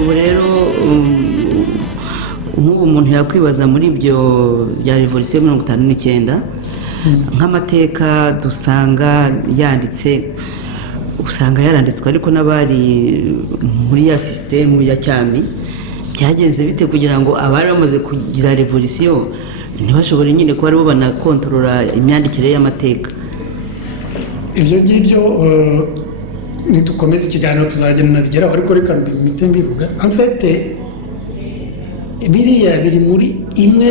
ubu rero nk'ubu umuntu yakwibaza muri ibyo bya revolisiyo 59 nk'amateka dusanga yanditse, usanga yaranditswe ariko n'abari muri ya sisitemu ya cyami. Byagenze bite kugira ngo abari bamaze kugira revolisiyo ntibashobore nyine kuba aribo banakontorora imyandikire y'amateka? Ibyo ngibyo nitukomeza ikiganiro tuzagenda nabigeraho, ariko reka mpite mbivuga. En fait biriya biri muri imwe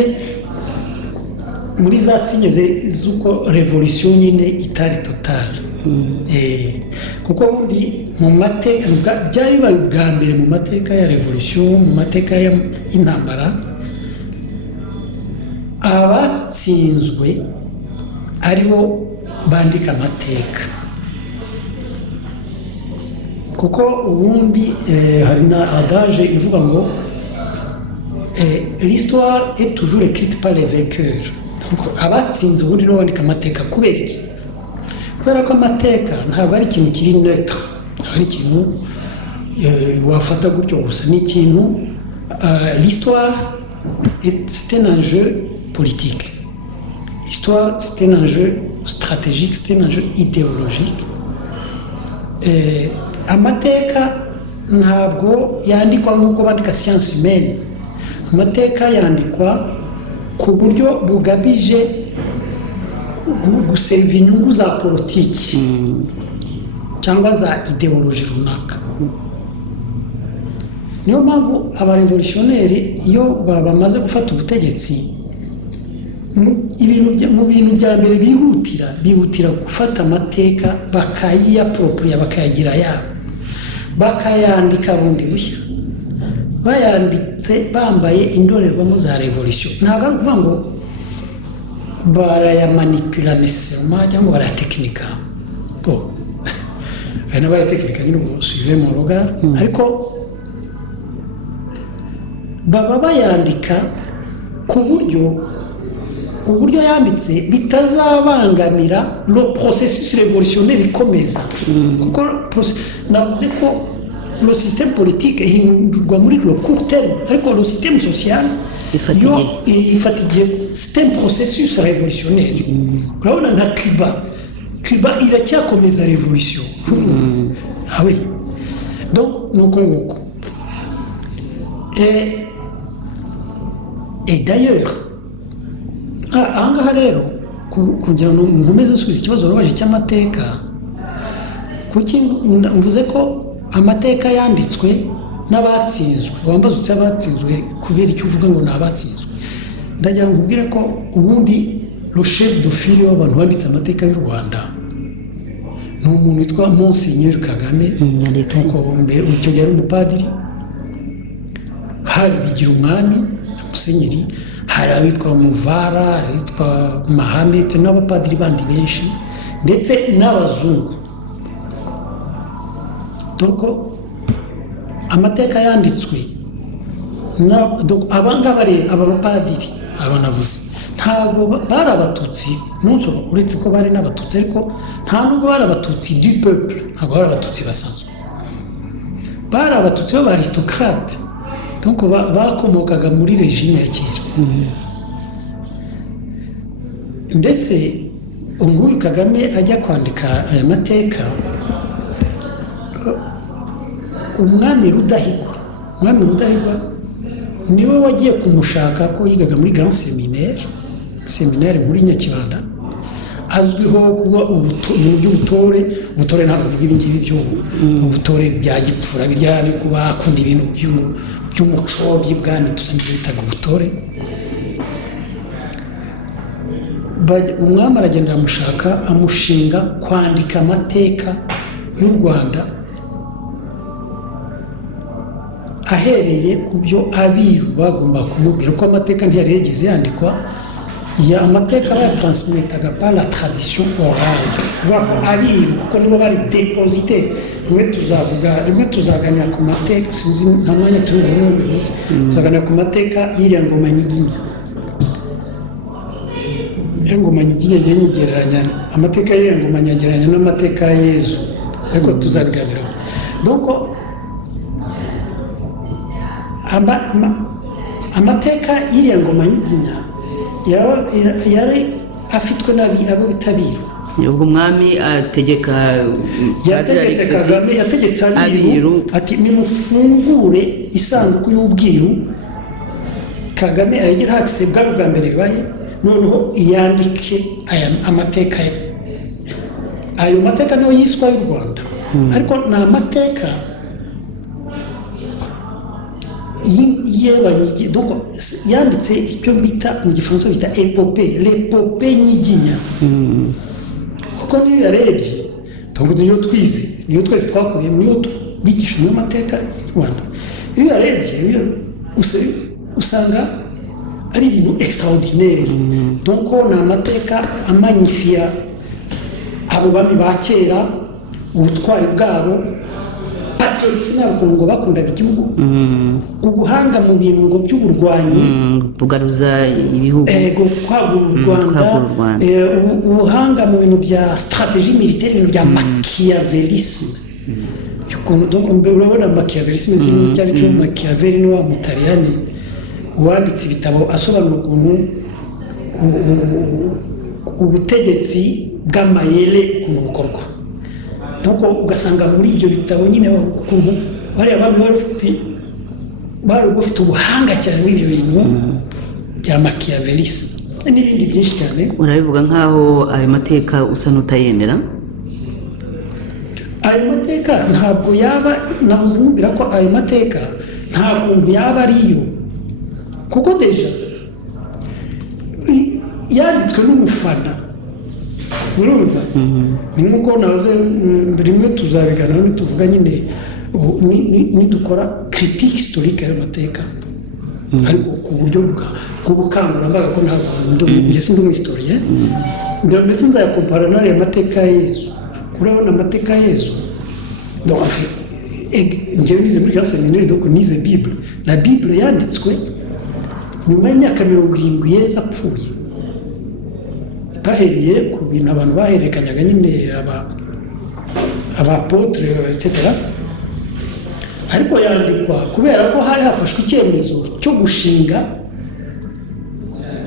muri za sinye z'uko revolution nyine itari totale. Kuko ubundi mu mateka byari bibaye ubwa mbere mu mateka ya revolution, mu mateka y'intambara, abatsinzwe aribo bandika amateka. Kuko ubundi hari na adage ivuga ngo l'histoire est toujours écrite par les vainqueurs. Donc abatsinze ubundi no bandika amateka. Kubera iki? Kubera ko amateka ntabwo ari ikintu kiri neutre, ari ikintu wafata gutyo gusa. Ni ikintu l'histoire c'est un enjeu politique. L'histoire c'est un enjeu stratégique, c'est un enjeu idéologique. Amateka ntabwo yandikwa nk'uko bandika science humaine. Amateka yandikwa ku buryo bugabije guseva inyungu za politiki cyangwa za ideoloji runaka. Niyo mpamvu abarevolutionneri iyo bamaze gufata ubutegetsi, mu bintu bya mbere bihutira gufata amateka bakayiyapropriya, bakayagira yabo, bakayandika bundi bushya. Bayanditse bambaye indorerwamo za revolution. Ntabwo ari ukuvuga ngo barayamanipula nécessairement cyangwa baratekinika. Hari n'abayatekinika nyine ubu suive mon regard, ariko baba bayandika ku uburyo yanditse bitazabangamira le processus révolutionnaire ikomeza. Kuko navuze ko le système politique hindurwa muri le court terme, ariko le système social ifatiye. C'est un processus révolutionnaire. Urabona nka Cuba iracyakomeza révolution. Ah oui. Donc nuko nguko. Et d'ailleurs ahangaha rero kugira ngo nkomeze nsubiza ikibazo wabaje cy'amateka, kuki mvuze ko amateka yanditswe n'abatsinzwe. Wambazutse abatsinzwe kubera icyo uvuga ngo n'abatsinzwe. Ndagira ngo nkubwire ko ubundi le chef de file w'abantu banditse amateka y'u Rwanda ni umuntu witwa Monseigneur Kagame. Kuko mbere icyo gihe ari umupadiri, hari bigira umwami musenyeri, hari abitwa Muvara, hari abitwa Mahamet n'abapadiri bandi benshi, ndetse n'abazungu. Donc amateka yanditswe donc abangaba rero aba bapadiri abanavuze ntabwo bari abatutsi, uretse ko bari n'abatutsi, ariko nta nubwo bari abatutsi du peuple, ntabwo bari abatutsi basanzwe, bari abatutsi b'abaristocrate. Donc bakomokaga muri regime ya kera. Ndetse nguyu Kagame ajya kwandika aya mateka, umwami Rudahigwa niwe wagiye kumushaka, ko yigaga muri Grand Seminaire muri Nyakibanda, azwiho kuba ubutore ntabwo mvuga ibi ngibi ubutore bya gipfura, birya kuba akunda ibintu by'umuco by'ibwami tuzi n'ibyo bitaga ubutore. Umwami aragenda aramushaka amushinga kwandika amateka y'u Rwanda ahereye ku byo abiru bagomba kumubwira, ko amateka ntiyari yigeze yandikwa. Amateka bayatransmetaga par la tradition orale, abiru kuko nibo bari deposite. Rimwe tuzaganira ku mateka, sinzi nta mwanya turi bubone uyu munsi, tuzaganira ku mateka y'iriya ngoma Nyiginya. Ingoma Nyiginya ngiye nyigereranya, amateka y'iriya ngoma nyagereranya n'amateka ya Yezu, ariko tuzabiganiraho. Donc amateka y'iriya ngoma Nyiginya yari afitwe n'abo bitabiru. ubwo umwami ategeka yategetse abiru ati nimufungure isanduku y'ubwiru. Kagame ayigira hakise bwa mbere bibaye, noneho yandike aya amateka ye. Ayo mateka niyo yiswa y'u Rwanda, ariko ni amateka y'abanyigi. Donc yanditse icyo bita mu gifaransa bita epopée, l'épopée Nyiginya. Kuko niyo yarebye, donc niyo twize, niyo twese twakuriye, niyo bigisha niyo mateka y'u Rwanda. Iyo yarebye usanga ari ibintu extraordinaire. Donc ni amateka amagnifiya abo bami ba kera, ubutwari bwabo, patriotisme yabo, ngo bakundaga igihugu, ubuhanga mu bintu ngo by'uburwanyi, kugaruza ibihugu, kwagura u Rwanda, ubuhanga mu bintu bya stratégie militaire, ibintu bya machiavélisme. Donc urabona machiavélisme ziri cyari cyo Machiavelli ni wa Mutaliyani wanditse ibitabo asobanura ukuntu ubutegetsi bw'amayele ukuntu bukorwa. Donc ugasanga muri ibyo bitabo nyine ukuntu bariya bami bari bafite ubuhanga cyane muri ibyo bintu bya machiavélisme n'ibindi byinshi cyane. Urabivuga nk'aho ayo mateka usa n'utayemera? Ayo mateka ntabwo yaba, nabuze mubwira ko ayo mateka nta kuntu yaba ariyo, kuko deja yanditswe n'umufana. Urumva? Ni nk'uko nabuze rimwe tuzabiganiraho nituvuga nyine nidukora critique historique y'ayo mateka, ariko ku buryo bw'ubukangurambaga, ko ntabwo njye sindi umuhistorien, ndameze nzayakompara n'ariya mateka ya Yezu. Urabona amateka ya Yezu, donc njyewe nize muri seminaire, donc nize Bible. La Bible yanditswe nyuma y'imyaka 70 Yezu apfuye. Bahereye ku bintu abantu baherekanyaga nyine abapotre etc. Ariko yandikwa kubera ko hari hafashwe icyemezo cyo gushinga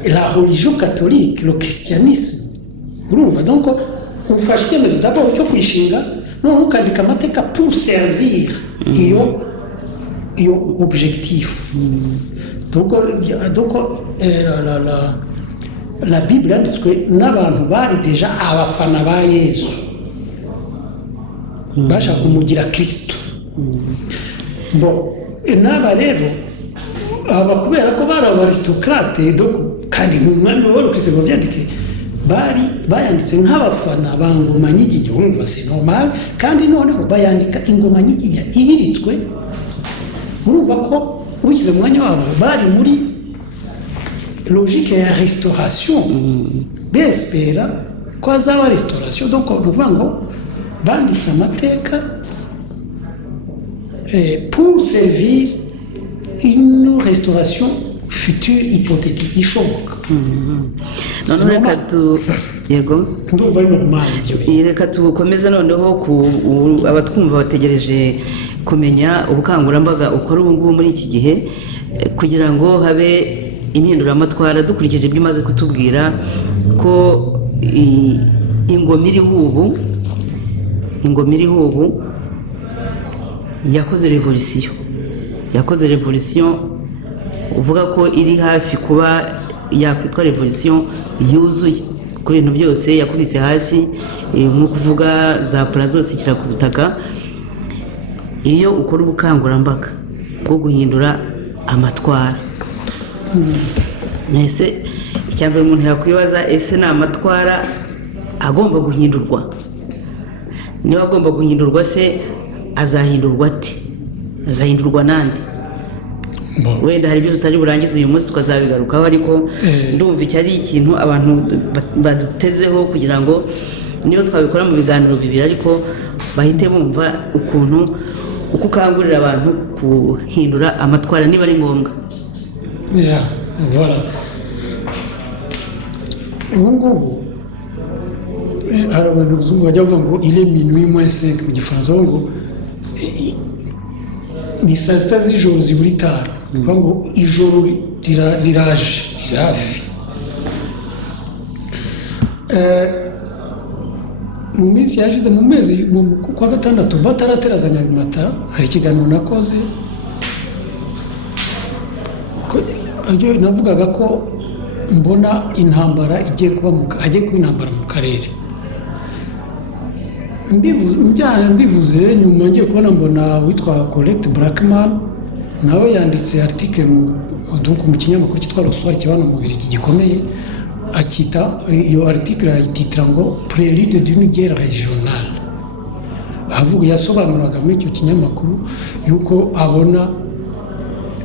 la religion catholique, le christianisme. Urumva? Donc ufashe icyemezo d'abord cyo kwishinga, none ukandika amateka pour servir iyo objectif. Donc la Bible yanditswe n'abantu bari deja abafana ba Yesu, bashaka kumugira Kristo. Bon, n'aba rero aba kubera ko bari abaristocrate, donc kandi n'umwami wari Kristo ngo byandike, bayanditse nk'abafana ba Ngoma Nyiginya. Urumva c'est normal, kandi noneho bayandika Ingoma Nyiginya ihiritswe. Urumva ko ubikize mu mwanya wabo bari muri logique ya restauration, bespera ko azaba restauration. Donc uvuga ngo banditse amateka pour servir une restauration future hypothétique ishoboka. Yego, ndumva ari normal ibyo. Reka tukomeze noneho ku abatwumva bategereje kumenya ubukangurambaga ukora ubu ngubu muri iki gihe, kugira ngo habe impinduramatwara dukurikije ibyo umaze kutubwira, ko ingoma iriho ubu yakoze revolution, uvuga ko iri hafi kuba yakwitwa revolution yuzuye ku bintu byose. Yakubise hasi nko kuvuga za pura zose ishyira ku butaka. Iyo ukora ubukangurambaga bwo guhindura amatwara. Ese icyambere umuntu yakwibaza, ese ni amatwara agomba guhindurwa? Niba agomba guhindurwa se azahindurwa ate? Azahindurwa nande? Wenda hari ibyo tutari burangize uyu munsi tukazabigarukaho, ariko ndumva iki ari ikintu abantu badutezeho kugira ngo niyo twabikora mu biganiro bibiri ariko bahite bumva ukuntu uko ukangurira abantu guhindura amatwara niba ari ngombwa. Voilà. Ubu ngubu hari abantu bajya bavuga ngo il est minuit moins 5 mu gifaransa, ngo ni saa sita z'ijoro zibura itanu. Bivuga ngo ijoro riraje, riri hafi. Mu minsi yashize, mu mezi kwa gatandatu bataratereza Nyabimata, hari ikiganiro nakoze navugaga ko mbona intambara hagiye kuba intambara mu karere. Mbivuze nyuma ngiye kubona mbona witwa Colette Brackman nawe yanditse article mu kinyamakuru cyitwa Rosoir kibana mu Bubiligi gikomeye, akita iyo article ayititira ngo Prélude d'une guerre régionale. Avuga, yasobanuraga muri icyo kinyamakuru yuko abona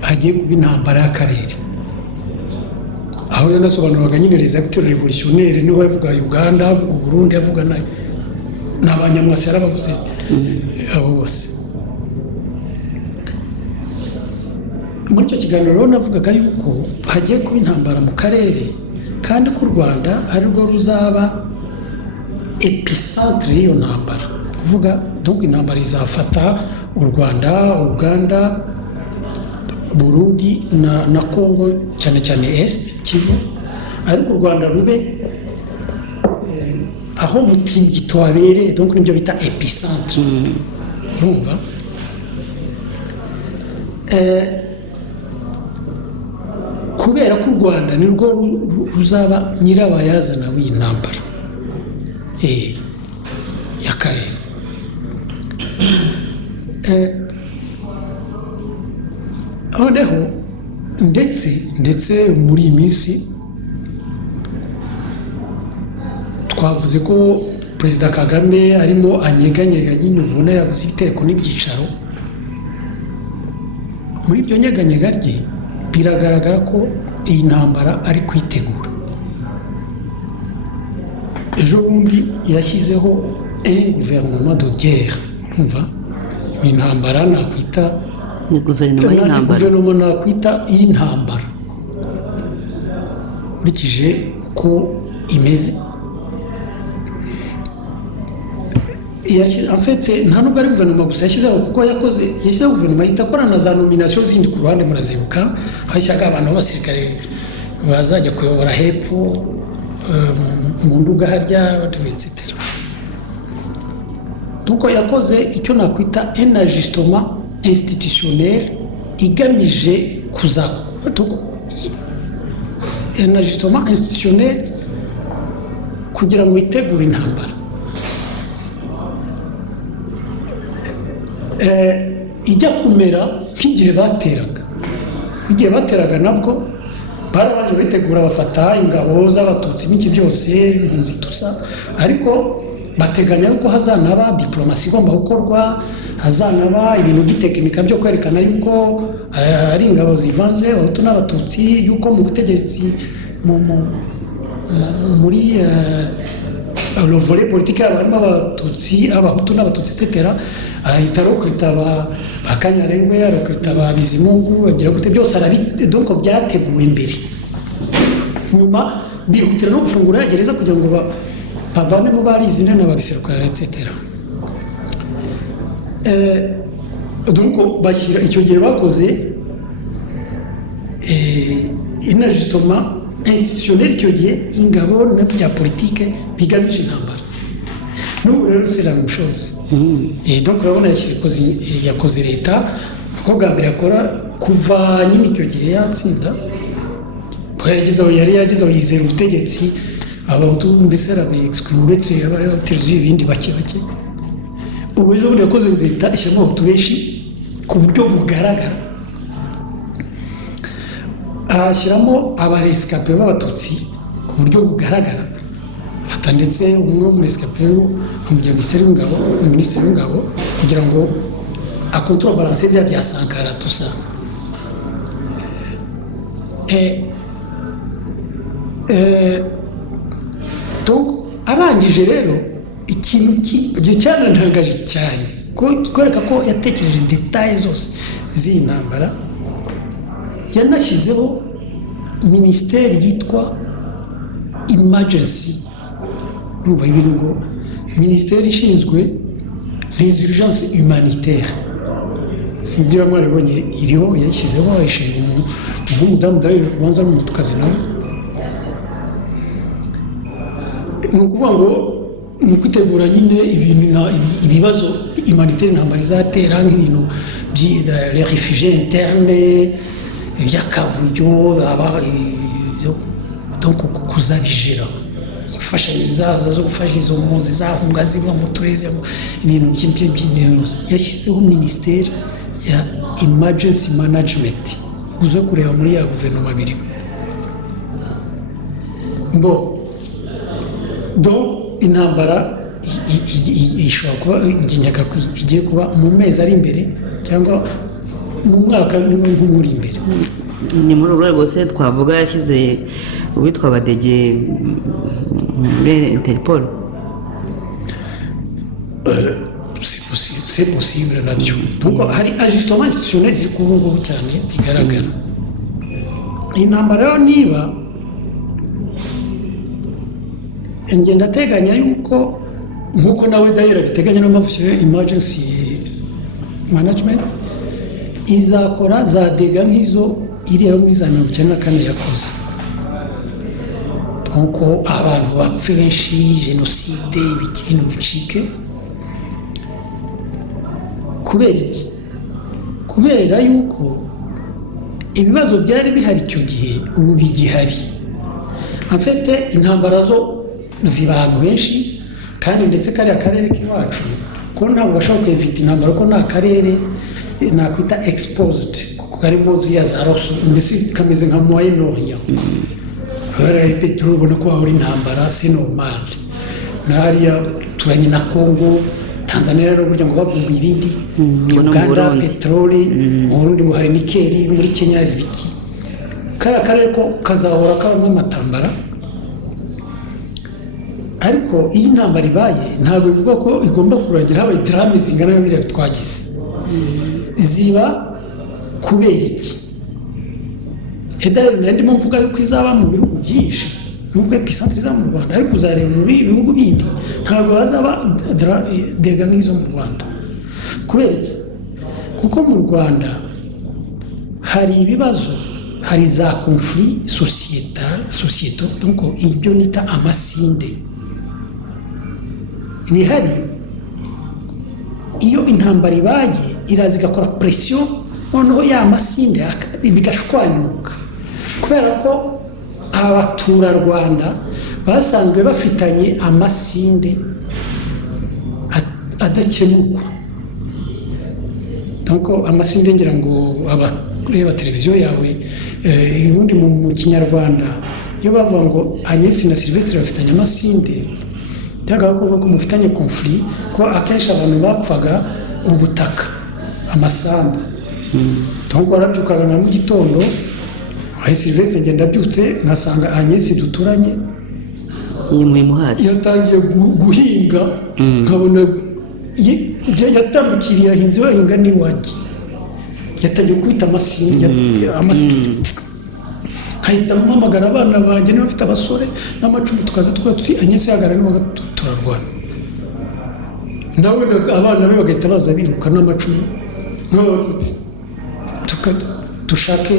hagiye kuba intambara y'akarere. Aho yanasobanuraga nyine les acteurs révolutionnaires, niho yavuga Uganda, avuga Burundi, avuga n'abanyamwasi yarabavuze abo bose. Muri icyo kiganiro navugaga yuko hagiye kuba intambara mu karere, kandi ko u Rwanda ari rwo ruzaba epicentre y'iyo ntambara. Kuvuga donc intambara izafata u Rwanda, Uganda, Burundi na Congo, cyane cyane Est Kivu, ariko u Rwanda rube aho mutingito wabereye, donc nibyo bita epicentre. Urumva? Kubera ko u Rwanda ni rwo ruzaba nyirabayazana w'iyi ntambara y'akarere. Noneho ndetse muri iyi minsi twavuze ko Perezida Kagame arimo anyeganyega, nyine ubona yabuze ibitereko n'ibyicaro. Muri ibyo nyeganyega rye biragaragara ko iyi ntambara ari kwitegura. Ejo bundi yashyizeho un gouvernement de guerre. Umva, iyi ntambara nakwita ni guverinoma nakwita y'intambara nkurikije ko imeze. En fait nta nubwo ari guverinoma gusa yashyizeho, kuko yashyizeho guverinoma ihita akorana na za nomination zindi ku ruhande, murazibuka hashyiraga abantu b'abasirikare bazajya kuyobora hepfo mu nduga harya etc. Donc yakoze icyo nakwita un ajustement institutionnel igamije un ajustement institutionnel kugira ngo itegure intambara. Ijya kumera nk'igihe bateraga nabwo barabanje bitegura, bafata ingabo z'abatutsi n'iki byose impunzi tusa, ariko bateganya yuko hazanaba diplomasi igomba gukorwa, hazanaba ibintu by'itekinika byo kwerekana yuko ari ingabo zivanze abahutu n'abatutsi, yuko mu butegetsi muri le volet politique harimo abatutsi, abahutu n'abatutsi etc. ahita rekrita ba Kanyarengwe, rekrita ba Bizimungu, agira gute byose donc byateguwe imbere. Nyuma bihutira no gufungura gereza kugira ngo bavane mu barizine n'ababiseruka etc. Donc bashyira icyo gihe bakoze un ajustement institutionnel icyo gihe ingabo n'ibya politike bigamije intambara. N'ubu rero c'est la même chose. Donc urabona yakoze leta kuko bwa mbere yakora kuva nyine icyo gihe yatsinda, yari yagezeho yizera ubutegetsi, abahutu mbese arabi-exclure uretse abari bateruye ibindi bake. Ubu ejo bundi yakoze leta ishyiramo abahutu benshi ku buryo bugaragara. ahashyiramo abaresikape b'abatutsi ku buryo bugaragara, afata ndetse umwe wo muri resikape amugira minisitiri w'ingabo kugira ngo akontrobalanse biriya bya Sankara tusa. Donc arangije rero ikintu igihe cyanantangaje cyane kwereka ko yatekereje detaye zose z'iyi ntambara, yanashyizeho minisiteri yitwa emergency, urumva ibintu ngo minisiteri ishinzwe les urgences humanitaires, sinzi niba mwaribonye iriho, yashyizeho ayishinga nk'umudamu dawe ubanza n'umutukazi nawe. Ni ukuvuga ngo ni ukwitegura nyine ibibazo humanitaire intambara izatera, nk'ibintu les réfugiés internes, iby'akavuyo, donc kuzabijera, imfashanyo zaza zo gufasha izo mpunzi zahunga ziva mu turere, ibintu by'inyoza. Yashyizeho minisiteri ya emergency management, uze kureba muri ya guverinoma birimo mbo. Donc intambara ishobora kuba ngenyaga igiye kuba mu mezi ari imbere cyangwa mu mwaka nk'umuri imbere. Ni muri urwo rwose twavuga yashyize uwitwa Badege muri Interpol. C'est possible nabyo. Donc hari ajustement institutionnel ziri ku ngubu cyane bigaragara. Intambara yo niba ngenda ateganya yuko nk'uko nawe dayira biteganya n'amavushye emergency management izakora za dega nk'izo iriya muri za 1994 yakoze. Donc abantu bapfe benshi, jenoside, ibintu bicike. Kubera iki? Kubera yuko ibibazo byari bihari icyo gihe ubu bigihari. En fait intambara zo ziba ahantu henshi, kandi ndetse kariya karere k'iwacu ko ntabwo bashobora kwevita intambara, ko nta karere nakwita exposed, kuko karimo ziriya za roso, mbese kameze nka Moyen-Orient. Hariya peteroli ubona ko hahora intambara, c'est normal. Hariya turanye na Congo, Tanzania rero burya ngo bavumbuye ibindi, Uganda peteroli, mu Burundi ngo hari nikeli, muri Kenya hari ibiki. Kariya karere ko kazahora kabamo amatambara. Ariko iyi ntambara ibaye ntabwo bivuga ko igomba kurangira habaye drame zingana n'ibiriya twagize. Ziba kubera iki? Edari ndimo mvuga yuko izaba mu bihugu byinshi, nubwo epicentre izaba mu Rwanda, ariko uzareba muri ibihugu bindi ntabwo hazaba dega nk'izo mu Rwanda. Kubera iki? Kuko mu Rwanda hari ibibazo, hari za conflit sociétal, donc ibyo nita amasinde bihari. Iyo intambara ibaye iraza igakora pression, noneho ya masinde bigashwanyuka, kubera ko abaturarwanda basanzwe bafitanye amasinde adakemurwa. Donc amasinde ngira ngo abareba televiziyo yawe ubundi mu Kinyarwanda iyo bavuga ngo Agnes na Sylvestre bafitanye amasinde, byagaho kuvuga ko mufitanye conflit, ko akenshi abantu bapfaga ubutaka, amasambu. Donc warabyukaga na mu gitondo, aho Sylvestre ngenda byutse ngasanga Agnes duturanye yatangiye guhinga, nkabona yatambukiriye ahinze wahinga n'iwanjye, yatangiye kwita amasinde. Hahita mpamagara abana banjye niba bafite abasore n'amacumu, tukaza tuti Agnes yagara niba turarwana. Nawe abana be bagahita baza biruka n'amacumu, dushake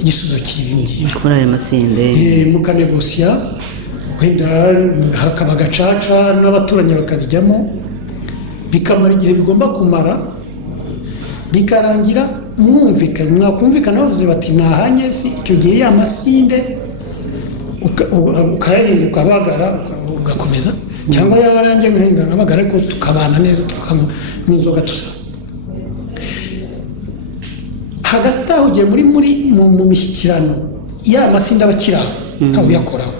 igisubizo cy'ibingibi kuri aya masinde. Mukanegosiya, wenda hakaba gacaca n'abaturanyi bakabijyamo, bikamara igihe bigomba kumara, bikarangira mwakumvikana bavuze bati nahanye si icyo gihe ya masinde ukayahinga ukabagara ugakomeza, cyangwa yabarangiye nkahinga nkabagara, ariko tukabana neza tukanywa n'inzoga tusa. hagati aho ugiye mu mishyikirano ya masinda abakiraho ntawe uyakoraho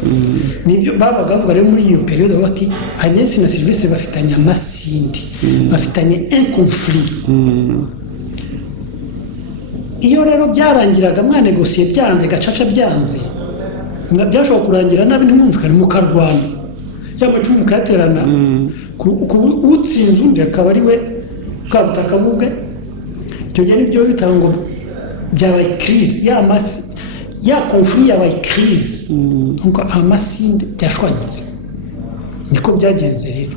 nibyo babaga bavuga rero muri iyo periode bati Agence na Service bafitanye amasinde bafitanye un conflit iyo rero byarangiraga mwanegosiye byanze gacaca byanze byashobora kurangira nabi ntimwumvikane mukarwana y'amacumu mukaterana utsinze undi akaba ari we bwa butaka bubwe icyo gihe nibyo bitanga ngo byabaye crise ya conflit yabaye crise donc amasinde byashwanyutse niko byagenze rero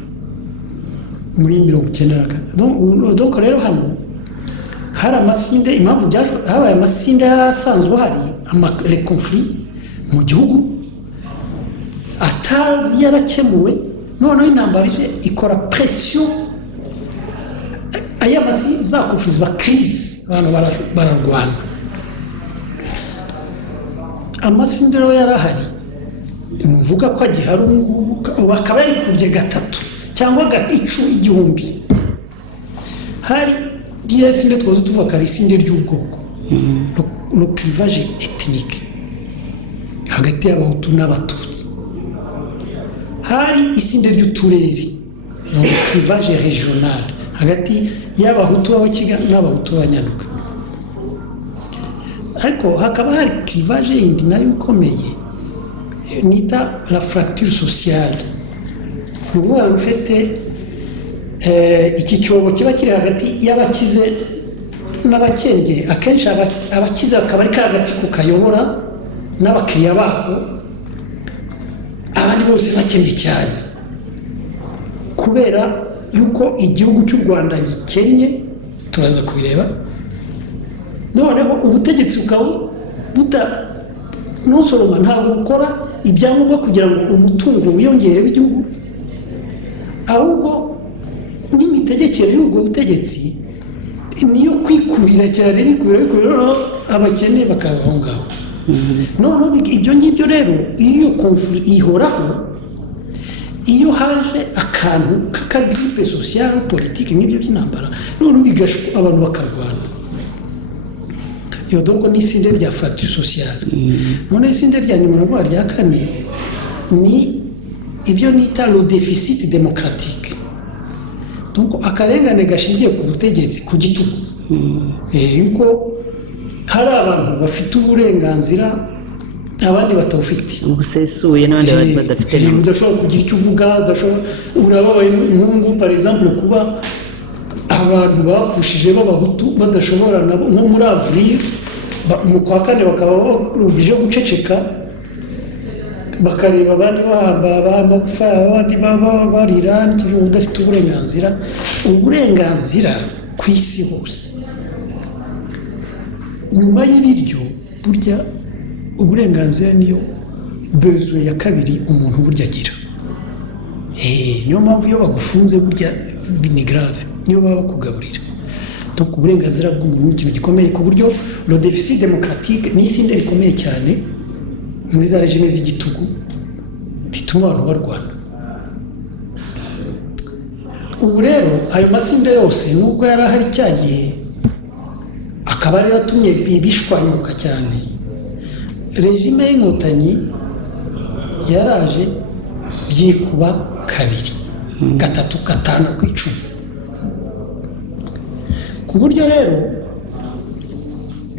muri 1994 donc rero hano hari amasinde impamvu habaye amasinde yari asanzwe hari les conflits mu gihugu atari yarakemuwe noneho intambara ije ikora pression aya masinde za conflits ziba crise abantu bararwana amasinde rero yarahari mvuga ko agihari ubu akaba yari kubye gatatu cyangwa igihumbi hari rya sinde twazo tuvuga ko ari isinde ry'ubwoko le clivage ethnique hagati y'abahutu n'abatutsi hari isinde ry'uturere le clivage régional hagati y'abahutu b'abakiga n'abahutu b'abanyanuka ariko hakaba hari clivage yindi nayo ikomeye nita la fracture sociale ubu mfite iki cyobo kiba kiri hagati y'abakize n'abakenge akenshi abakize akaba ari kagatsiko kayobora n'abakiriya babo abandi bose bakennye cyane kubera yuko igihugu cy'u Rwanda gikennye turaza kubireba noneho ubutegetsi bukaba nusoroma ntabwo bukora ibyangombwa kugira ngo umutungo wiyongere w'igihugu ahubwo n'imitegekere y'ubwo butegetsi niyo kwikubira cyane bikubira abakene bakaba aho ngaho noneho ibyo ngibyo rero iyo conflit ihoraho iyo haje akantu k'akagripe social politique n'ibyo by'intambara noneho bigashuka abantu bakarwana iyo donc ni isinde rya fracture sociale none isinde rya nyuma navuga rya kane ni ibyo nita le déficit démocratique donc akarengane gashingiye ku butegetsi ku gitugu yuko hari abantu bafite uburenganzira abandi batawufite ubusesuye n'abandi badafite udashobora kugira icyo uvuga urababaye nk'ubu par exemple kuba abantu bapfushije b'abahutu badashobora nabo nko muri avril mu kwa kane bakaba barubije guceceka bakareba abandi bahamba amagufa abandi barira udafite uburenganzira ku isi hose nyuma y'ibiryo burya uburenganzira niyo besoin ya kabiri umuntu burya agira niyo mpamvu iyo bagufunze burya ni grave niyo baba bakugaburira donc uburenganzira bw'umuntu ni ikintu gikomeye ku buryo le déficit démocratique ni isinde rikomeye cyane muri za regime z'igitugu rituma abantu barwana ubu rero ayo masinde yose nubwo yari ahari cyagiye akaba ari yatumye bishwanyuka cyane regime y'inkotanyi yaraje byikuba kabiri gatatu gatanu ku 10 ku buryo rero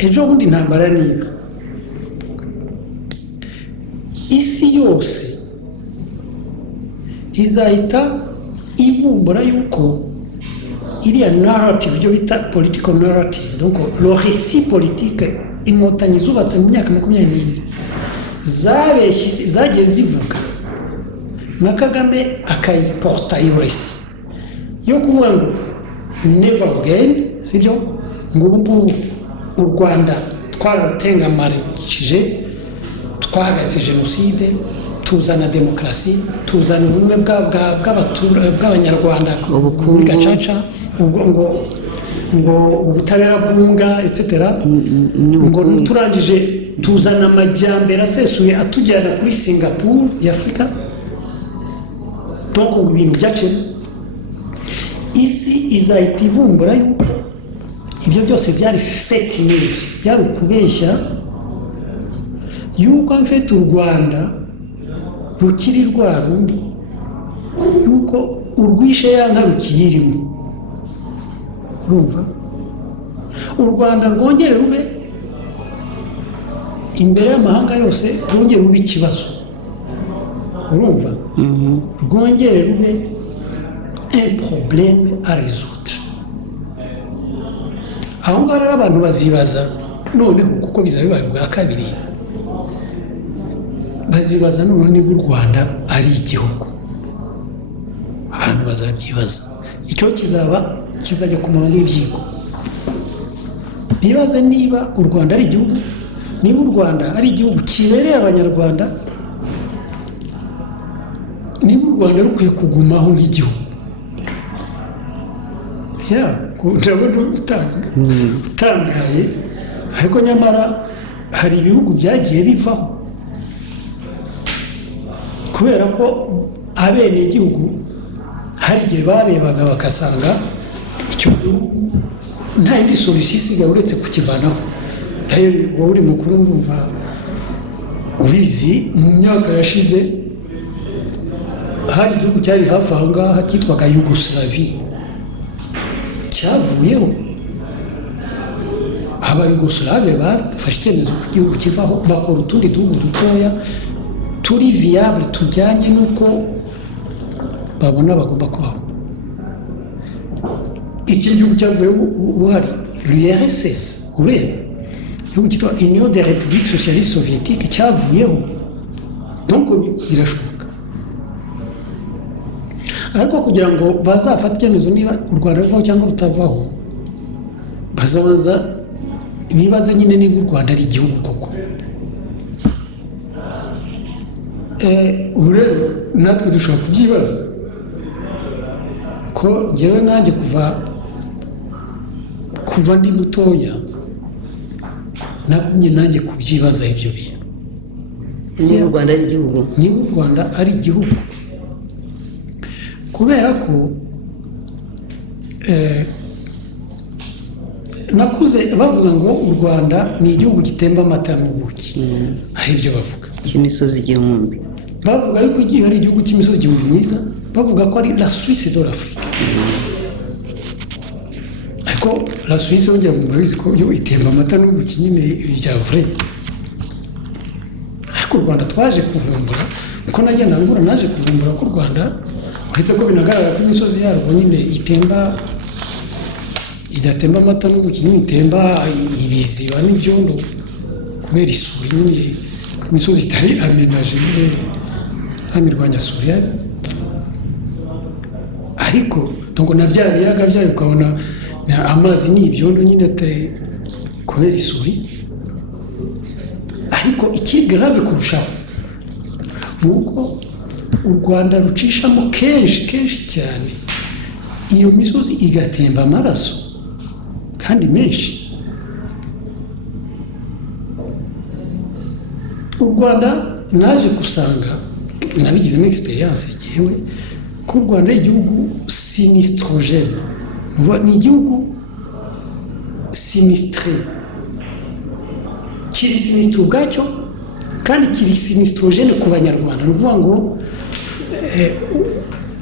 ejo bundi intambara niba isi yose izahita ivumbura yuko iriya narrative ibyo bita political narrative donc le récit politique inkotanyi zubatse mu myaka 24 zagiye zivuga na Kagame akayiporta iyo récit yo kuvuga ngo never again sibyo ngo ubu u Rwanda twararutengamarikije twahagaritse jenoside tuzana demokarasi tuzana ubumwe bw'abanyarwanda muri gacaca ngo ubutabera bwunga etc ngo turangije tuzana amajyambere asesuye atujyana kuri Singapore y'Afrika donc ibintu byace isi izahita ivumbura yuko ibyo byose byari fake news, byari ukubeshya yuko mfite u Rwanda rukiri rwa rundi, yuko urwishe ya nka rukiyirimo. Urumva, u Rwanda rwongere rube imbere y'amahanga yose, rwongere rube ikibazo. Urumva, rwongere rube un problème à résoudre. Aho ngaho rero abantu bazibaza noneho, kuko bizaba bibaye bwa kabiri, bazibaza noneho niba u Rwanda ari igihugu. Abantu bazabyibaza, icyo kizajya ku murongo w'ibyigwa, bibaza niba u Rwanda ari igihugu, niba u Rwanda ari igihugu kibereye abanyarwanda, niba u Rwanda rukwiye kugumaho nk'igihugu. Ndabona utangaye, ariko nyamara hari ibihugu byagiye bivaho kubera ko abenegihugu hari igihe barebaga bagasanga icyo gihugu nta yindi solution isigaye uretse kukivanaho. Wowe uri mukuru ndumva ubizi, mu myaka yashize hari igihugu cyari hafi aho ngaho cyitwaga Yugoslavia, cyavuyeho. Abayugoslavia bafashe icyemezo ko igihugu kivaho, bakora utundi duhugu dutoya turi viable, tujyanye n'uko babona bagomba kubaho. Iki gihugu cyavuyeho ubuhari l'URSS, ureba igihugu cyitwa Union des Républiques Socialistes Soviétiques cyavuyeho. Donc birashoboka, ariko kugira ngo bazafate icyemezo niba u Rwanda ruvaho cyangwa rutavaho, bazabaza ibibazo nyine niba u Rwanda ari igihugu koko. Ubu rero natwe dushobora kubyibaza, ko njyewe nanjye kuva ndi mutoya nagumye nanjye kubyibaza ibyo bintu, niba u Rwanda ari igihugu, niba u Rwanda ari igihugu, kubera ko nakuze bavuga ngo u Rwanda ni igihugu gitemba amata n'ubuki. Hari ibyo bavuga cy'imisozi igihumbi, bavuga yuko igihe ari igihugu cy'imisozi igihumbi myiza, bavuga ko ari la Suisse de l'Afrique. Ariko la Suisse wongera mu mabizi ko yo itemba amata n'ubuki nyine bya vrai. Ariko u Rwanda twaje kuvumbura, uko nagenda nkura naje kuvumbura ko u Rwanda uretse ko binagaragara ko imisozi yarwo nyine idatemba amata n'ubuki, nyine itemba ibiziba n'ibyondo kubera isuri, nyine ku misozi itari amenaje, nyine nta mirwanyasuri yari. Ariko ngo na bya biyaga byayo ukabona amazi ni ibyondo nyine kubera isuri. Ariko ikigarave kurushaho ni uko u Rwanda rucishamo kenshi cyane iyo misozi igatemba amaraso kandi menshi. U Rwanda naje gusanga, nabigizemo experience yewe, ko u Rwanda ari igihugu sinistrogène, ni igihugu sinistre, kiri sinistre ubwacyo kandi kiri sinistrogène ku banyarwanda. Ni ukuvuga ngo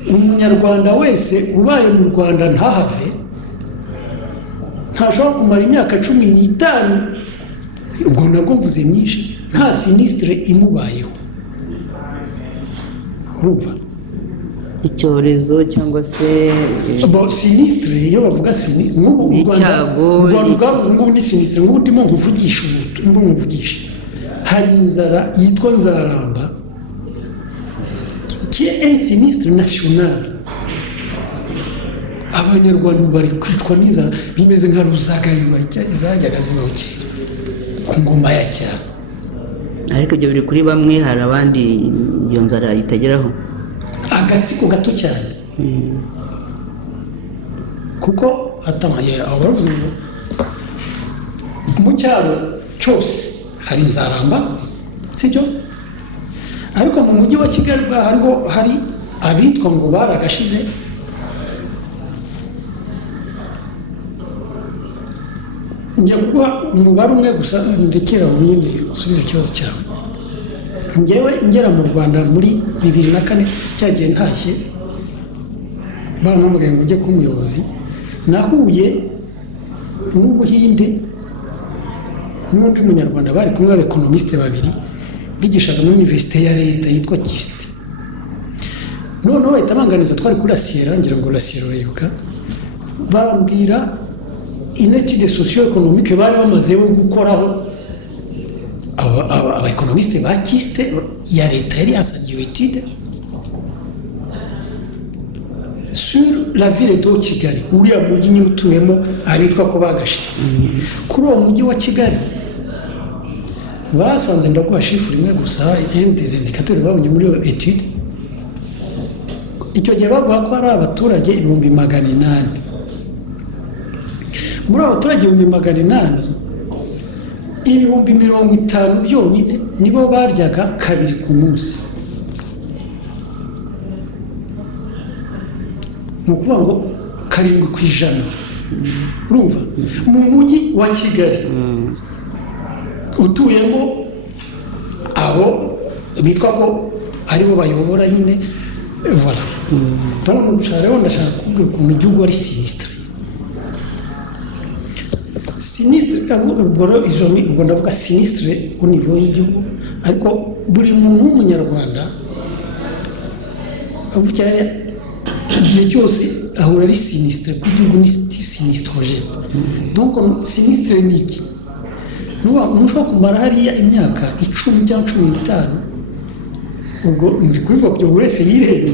umunyarwanda wese ubaye mu Rwanda ntahave, ntashobora kumara imyaka 15, ubwo nabwo mvuze myinshi, nta sinistre imubayeho. Urumva icyorezo cyangwa se sinistre, iyo bavuga sinistre nk'ubu u Rwanda ngubu ni sinistre. Nk'ubu ndimo nkuvugisha, hari inzara yitwa nzaramba, qui est un sinistre national. Abanyarwanda bari kwicwa n'inzara bimeze nka ruzagayura izajyaga zinokera ku ngoma ya cyane. Ariko ibyo biri kuri bamwe, hari abandi iyo nzara itageraho, agatsiko gato cyane. Kuko atamaye abavuze ngo mu cyaro cyose hari inzaramba, sibyo? Ariko mu mujyi wa Kigali hari abitwa ngo baragashize, njya kuguha umubare umwe gusa ndekera nyine usubize ikibazo cyawe. Njyewe ngera mu Rwanda muri 2004 cyagiye ntashye bampamagaye ngo njye kuba umuyobozi, nahuye n'Ubuhinde n'undi munyarwanda bari kumwe abekonomisite babiri bigishaga muri universite ya leta yitwa KIST. Noneho bahita banganiza twari kuri Sierra, ngira ngo Sierra urayibuka, bambwira une étude socio-économique bari bamazeho gukoraho abaekonomisite ba KIST ya leta yari yasangiwe étude sur la ville de Kigali, uriya mujyi nyine utuyemo abitwa ko bagashize. Kuri uwo mujyi wa Kigali basanze ndaguha shifure imwe gusa, des indicateurs babonye muri iyo étude. Icyo gihe bavuga ko hari abaturage 800,000. Muri abaturage 800,000, 50,000 byonyine nibo baryaga kabiri ku munsi. Ni ukuvuga ngo 7%. Urumva mu mujyi wa Kigali utuyemo abo bitwa ko aribo bayobora nyine, voilà. Donc rero ndashaka kubwira ukuntu igihugu ari sinistre. Ubwo ndavuga sinistre au niveau y'igihugu, ariko buri muntu w'umunyarwanda avucyane igihe cyose ahora ari sinistre, ku gihugu ni sinistrogène. Donc sinistre ni iki? Ntushobora kumara hariya imyaka 10 cyangwa 15, ubwo ndi kubivuga kugira ngo wese yirebe,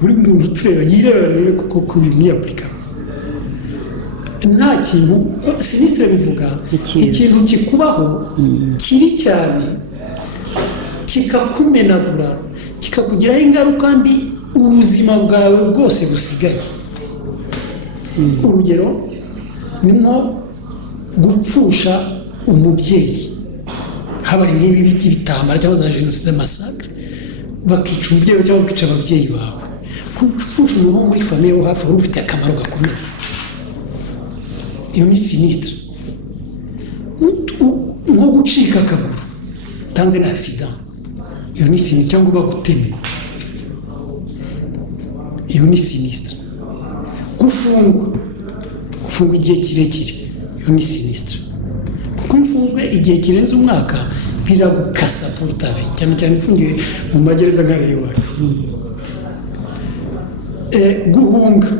buri muntu tureba yirebe kuko bimwiyapurika. Nta kintu sinistre bivuga ikintu kikubaho kibi cyane kikakumenagura, kikakugiraho ingaruka mbi ubuzima bwawe bwose busigaye. Urugero nimo gupfusha umubyeyi, habaye nk'ibi biki bitambara cyangwa za jenoside massacre, bakica umubyeyi cyangwa bakica ababyeyi bawe. Gupfusha umuntu wo muri famille wo hafi ufite akamaro gakomeye, iyo ni sinistre. Nko gucika akaguru tanze na accident, iyo ni sinistre. Cyangwa bagutemye, iyo ni sinistre. Gufungwa igihe kirekire, iyo ni sinistre. Kuko ufunzwe igihe kirenze umwaka biragukasa pour ta vie, cyane cyane ufungiwe mu magereza nk'ariya iwacu. Guhunga,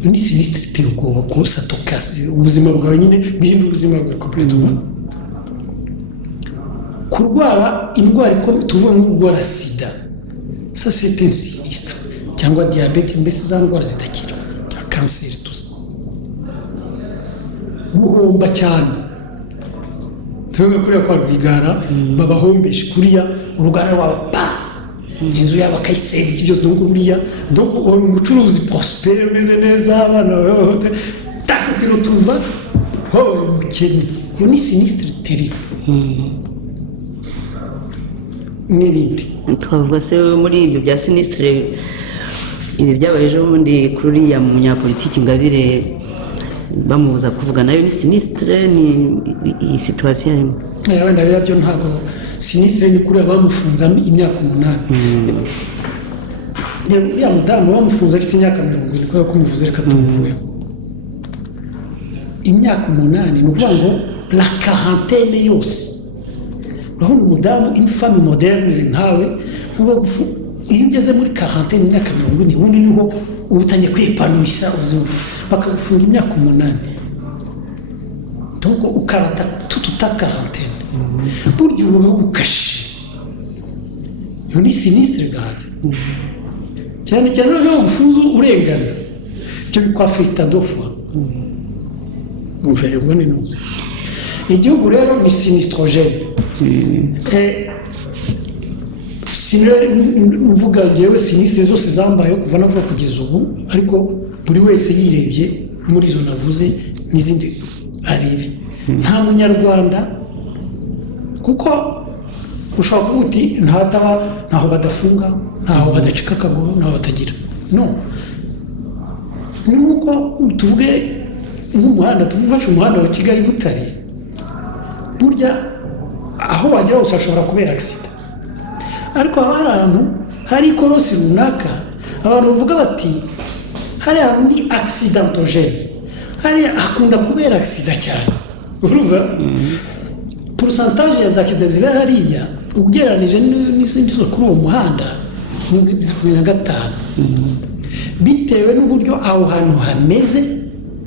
iyo ni sinistre itera ubwoba ko satokasi ubuzima bwawe, nyine bihindura ubuzima bwawe complètement. Kurwara indwara ikomeye, tuvuga nko kurwara sida, ça c'est un sinistre. Cyangwa diabete, mbese za ndwara zidakira, cyangwa kanseri tuza. Guhomba cyane, tuvuga kuriya kwa Rwigara babahombeje kuriya uruganda rwabo inzu yabo akayisera iki byose. Donc buriya donc uri umucuruzi prospère meze neza, abana bawe takukiro tuva ho umukene. Iyo ni sinistre terrible. N'ibindi twavuga se muri ibyo bya sinistre, ibi byabaye ejo bundi kuri ya munyapolitiki Ingabire bamubuza kuvuga, nayo ni sinistre. Ni iyi situation arimo wenda byo ntabwo sinistre ni kuri abamufunza imyaka 8. Ya mudamu bamufunza afite imyaka 70, ko kumuvuze reka tumuvuye imyaka 8. Ni ukuvuga ngo la quarantaine yose. Urabona umudamu, une femme moderne nkawe, nkuba iyo ugeze muri 40 imyaka 40, ubundi niho ubutangiye kwipanurisa ubuzima, bakagufunga imyaka 8. Donc ukarata toute ta quarantaine. Burya uba ukashije. Iyo ni sinistre grave. Cyane cyane iyo ufunze urengana, cyo bikwa fita dofwa. Umva ubone nuze. Igihugu rero ni sinistrogène. Mvuga ngewe sinistre zose zambaye kuva navuga kugeza ubu, ariko buri wese yirebye muri zo navuze n'izindi arebe. Nta munyarwanda, kuko ushobora kuvuga uti ntaho badafunga, ntaho badacika akaguru, ntaho batagira. No, nuko tuvuge nk'umuhanda tuvufashe umuhanda wa Kigali Butare burya aho wagera hose hashobora kubera accident, ariko haba hari ahantu hari ikorosi runaka abantu bavuga bati hari ahantu ni accidentogene, hari hakunda kubera accident cyane, urumva pourcentage ya za accident ziba hariya ugereranije n'izindi zo kuri uwo muhanda ni 15 bitewe n'uburyo aho hantu hameze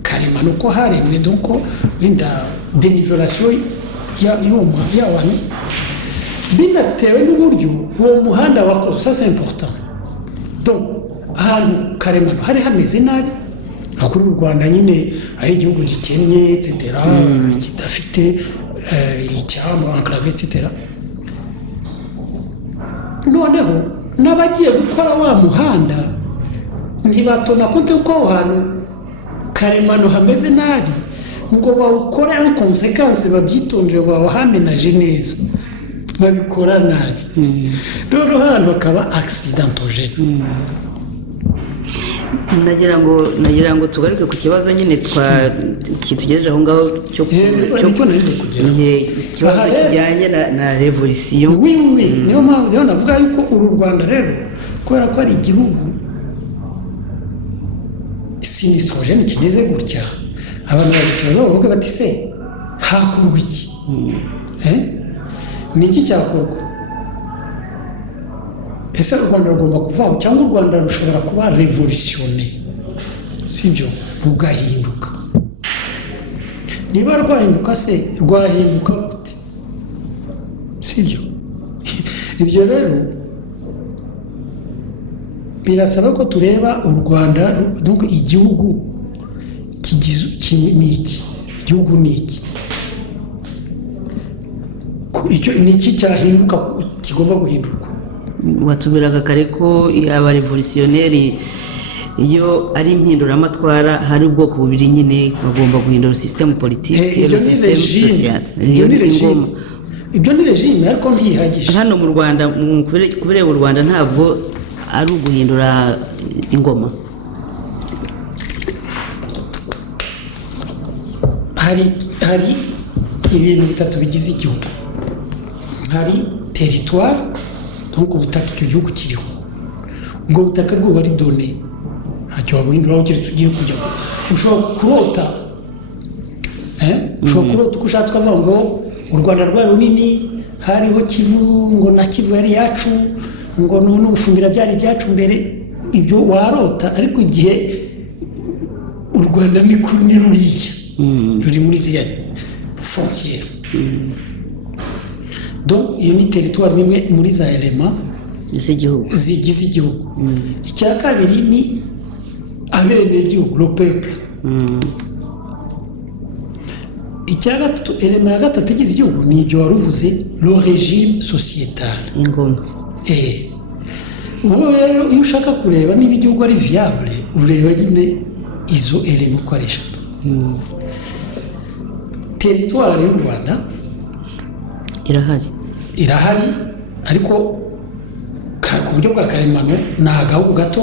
karemano ko haremwe, donc wenda denivelation y'abantu binatewe n'uburyo uwo muhanda wakoze. Ça c'est important. Donc ahantu karemano hari hameze nabi, kuri u Rwanda nyine ari igihugu gikennye etc, kidafite icyambu enclave etc, noneho n'abagiye gukora wa muhanda ntibatona konte ko aho hantu karemano hameze nabi ngo bawukore en conséquence babyitondere bawahamenaje neza, babikora nabi rero hano hakaba accidentogene. nagira ngo tugaruke ku kibazo nyine kitugejeje aho ngaho cyo ikibazo kijyanye na revolution. niyo mpamvu rero navuga yuko uru Rwanda rero kubera ko ari igihugu sinistrogene kimeze gutya, abantu bazi ikibazo bavuga bati se hakorwa iki? Ni iki cyakorwa? Ese u Rwanda rugomba kuvaho cyangwa u Rwanda rushobora kuba revolutione, sibyo, rugahinduka? Niba rwahinduka se rwahinduka gute, sibyo? Ibyo rero birasaba ko tureba u Rwanda, donc igihugu niki, igihugu niki, icyo niki cyahinduka kigomba guhindurwa. Watubiraga kare ko aba revolutionnaire iyo ari impinduramatwara hari ubwoko bubiri nyine bagomba guhindura system politique et system social. Ibyo ni regime ariko ntihagije. Hano mu Rwanda kubera u Rwanda ntabwo ari uguhindura ingoma. Hari ibintu bitatu bigize igihugu. Hari territoire, donc ubutaka icyo gihugu kiriho, ubwo butaka bwo bari donné ntacyo wabuhindura aho kiri tugiye kujya. Ushobora kurota uko ushatse ukavuga ngo u Rwanda rwari runini hariho Kivu, ngo na Kivu yari yacu, ngo n'ubufumbira byari ibyacu mbere. Ibyo warota, ariko igihe u Rwanda ni ruriya ruri muri ziriya frontière. Donc iyo ni territoire nimwe muri za element zigize igihugu. Icya kabiri ni abenegihugu, le peuple. Icya gatatu, element ya gatatu igize igihugu ni ibyo waruvuze, le régime sociétal, ingoma. Ubu rero iyo ushaka kureba niba igihugu ari viable, ureba nyine izo element uko ari eshatu. Territoire y'u Rwanda irahari ariko ku buryo bwa karemano ni agahugu gato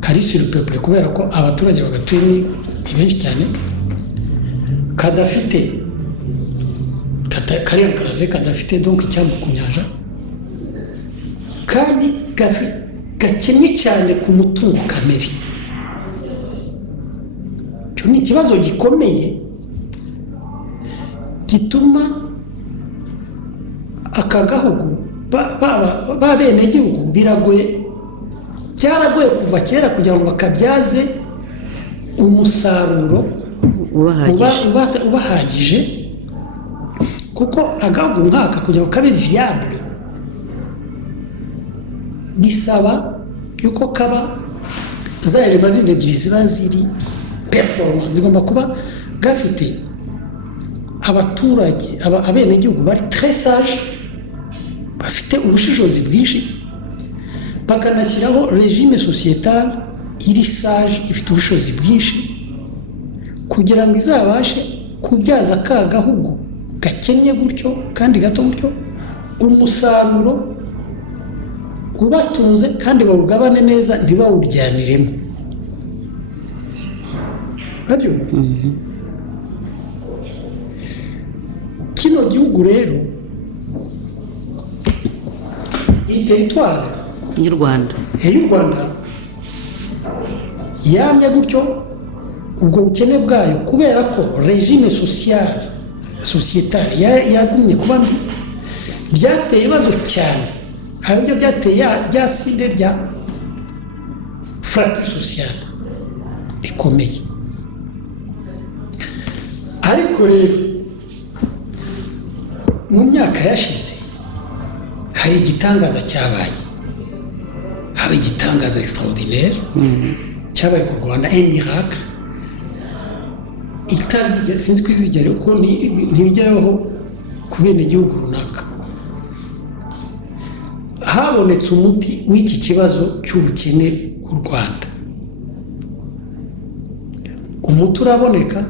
kari sur le peuple, kubera ko abaturage bagatuye ni benshi cyane, kadafite kari enclave, kadafite donc icyambu ku nyanja, kandi gakennye cyane ku mutungo kamere. Cyo ni ikibazo gikomeye gituma aka gahugu b'abenegihugu byaragoye kuva kera kugira ngo bakabyaze umusaruro ubahagije, kuko agahugu nk'aka kugira ngo kabe viable bisaba yuko kaba za element zindi ebyiri ziba ziri performance, zigomba kuba gafite abaturage abenegihugu bari très sage, bafite ubushishozi bwinshi, bakanashyiraho regime sociétal iri sage, ifite ubushobozi bwinshi, kugira ngo izabashe kubyaza ka gahugu gakennye gutyo kandi gato gutyo umusaruro ubatunze, kandi bawugabane neza ntibawuryaniremo. urabyumva kino gihugu rero iyi teritwari y'u Rwanda y'u Rwanda yamye gutyo ubwo bukene bwayo kubera ko regime sociétale yagumye kuba mbi byateye ibibazo cyane hari ibyo byateye rya sinde rya fracture sociale rikomeye ariko rero mu myaka yashize hari igitangaza cyabaye haba igitangaza extraordinaire cyabaye ku Rwanda un miracle itazigera sinzi ko izigera uko ntibijyaho ku bene gihugu runaka habonetse umuti w'iki kibazo cy'ubukene bw'u Rwanda umuti uraboneka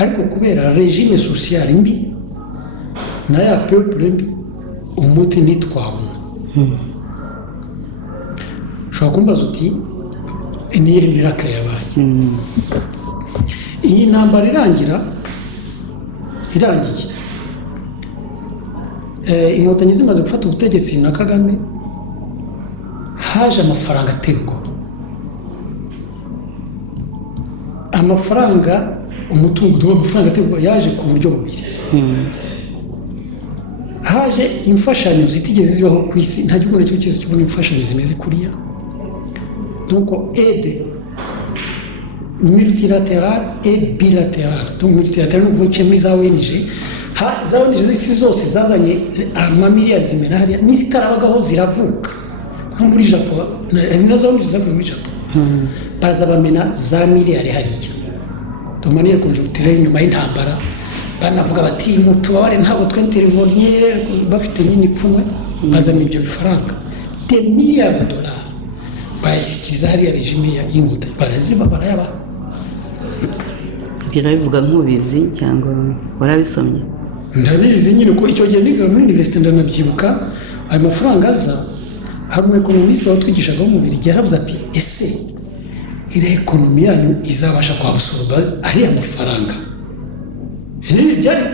ariko kubera regime sociale mbi na ya peuple mbi umuti ntitwawuna ushobora kumbaza uti niyo miracle yabaye iyi ntambara irangiye inkotanyi zimaze gufata ubutegetsi na Kagame haje amafaranga aterwa amafaranga umutungo w'amafaranga aterwa yaje ku buryo bubiri haje imfashanyo zitigeze zibaho ku isi nta gihugu na kimwe kizi kubona imfashanyo zimeze kuriya donc aide multilatérale et bilatérale donc multilatérale ni ukuvuga muri za ONG za ONG z'isi zose zazanye amamiliyari zimena hariya n'izitarabagaho ziravuka nko muri Japan hari na za ONG zavuye muri Japan baraza bamena za miliyari hariya de manière conjoncturelle nyuma y'intambara banavuga bati mutubabare ntabwo twintervenye bafite nyine ipfunwe bazana ibyo bifaranga de miliyari de dollars bayishyikiriza hariya regime y'inkotanyi baraziba barayaba birabivuga nk'ubizi cyangwa warabisomye ndabizi nyine ko icyo gihe niga muri university ndanabyibuka ayo mafaranga aza hari umu economiste watwigishaga mu Bubiligi yaravuze ati ese iri ekonomi yanyu izabasha kwabsorba ariya mafaranga yari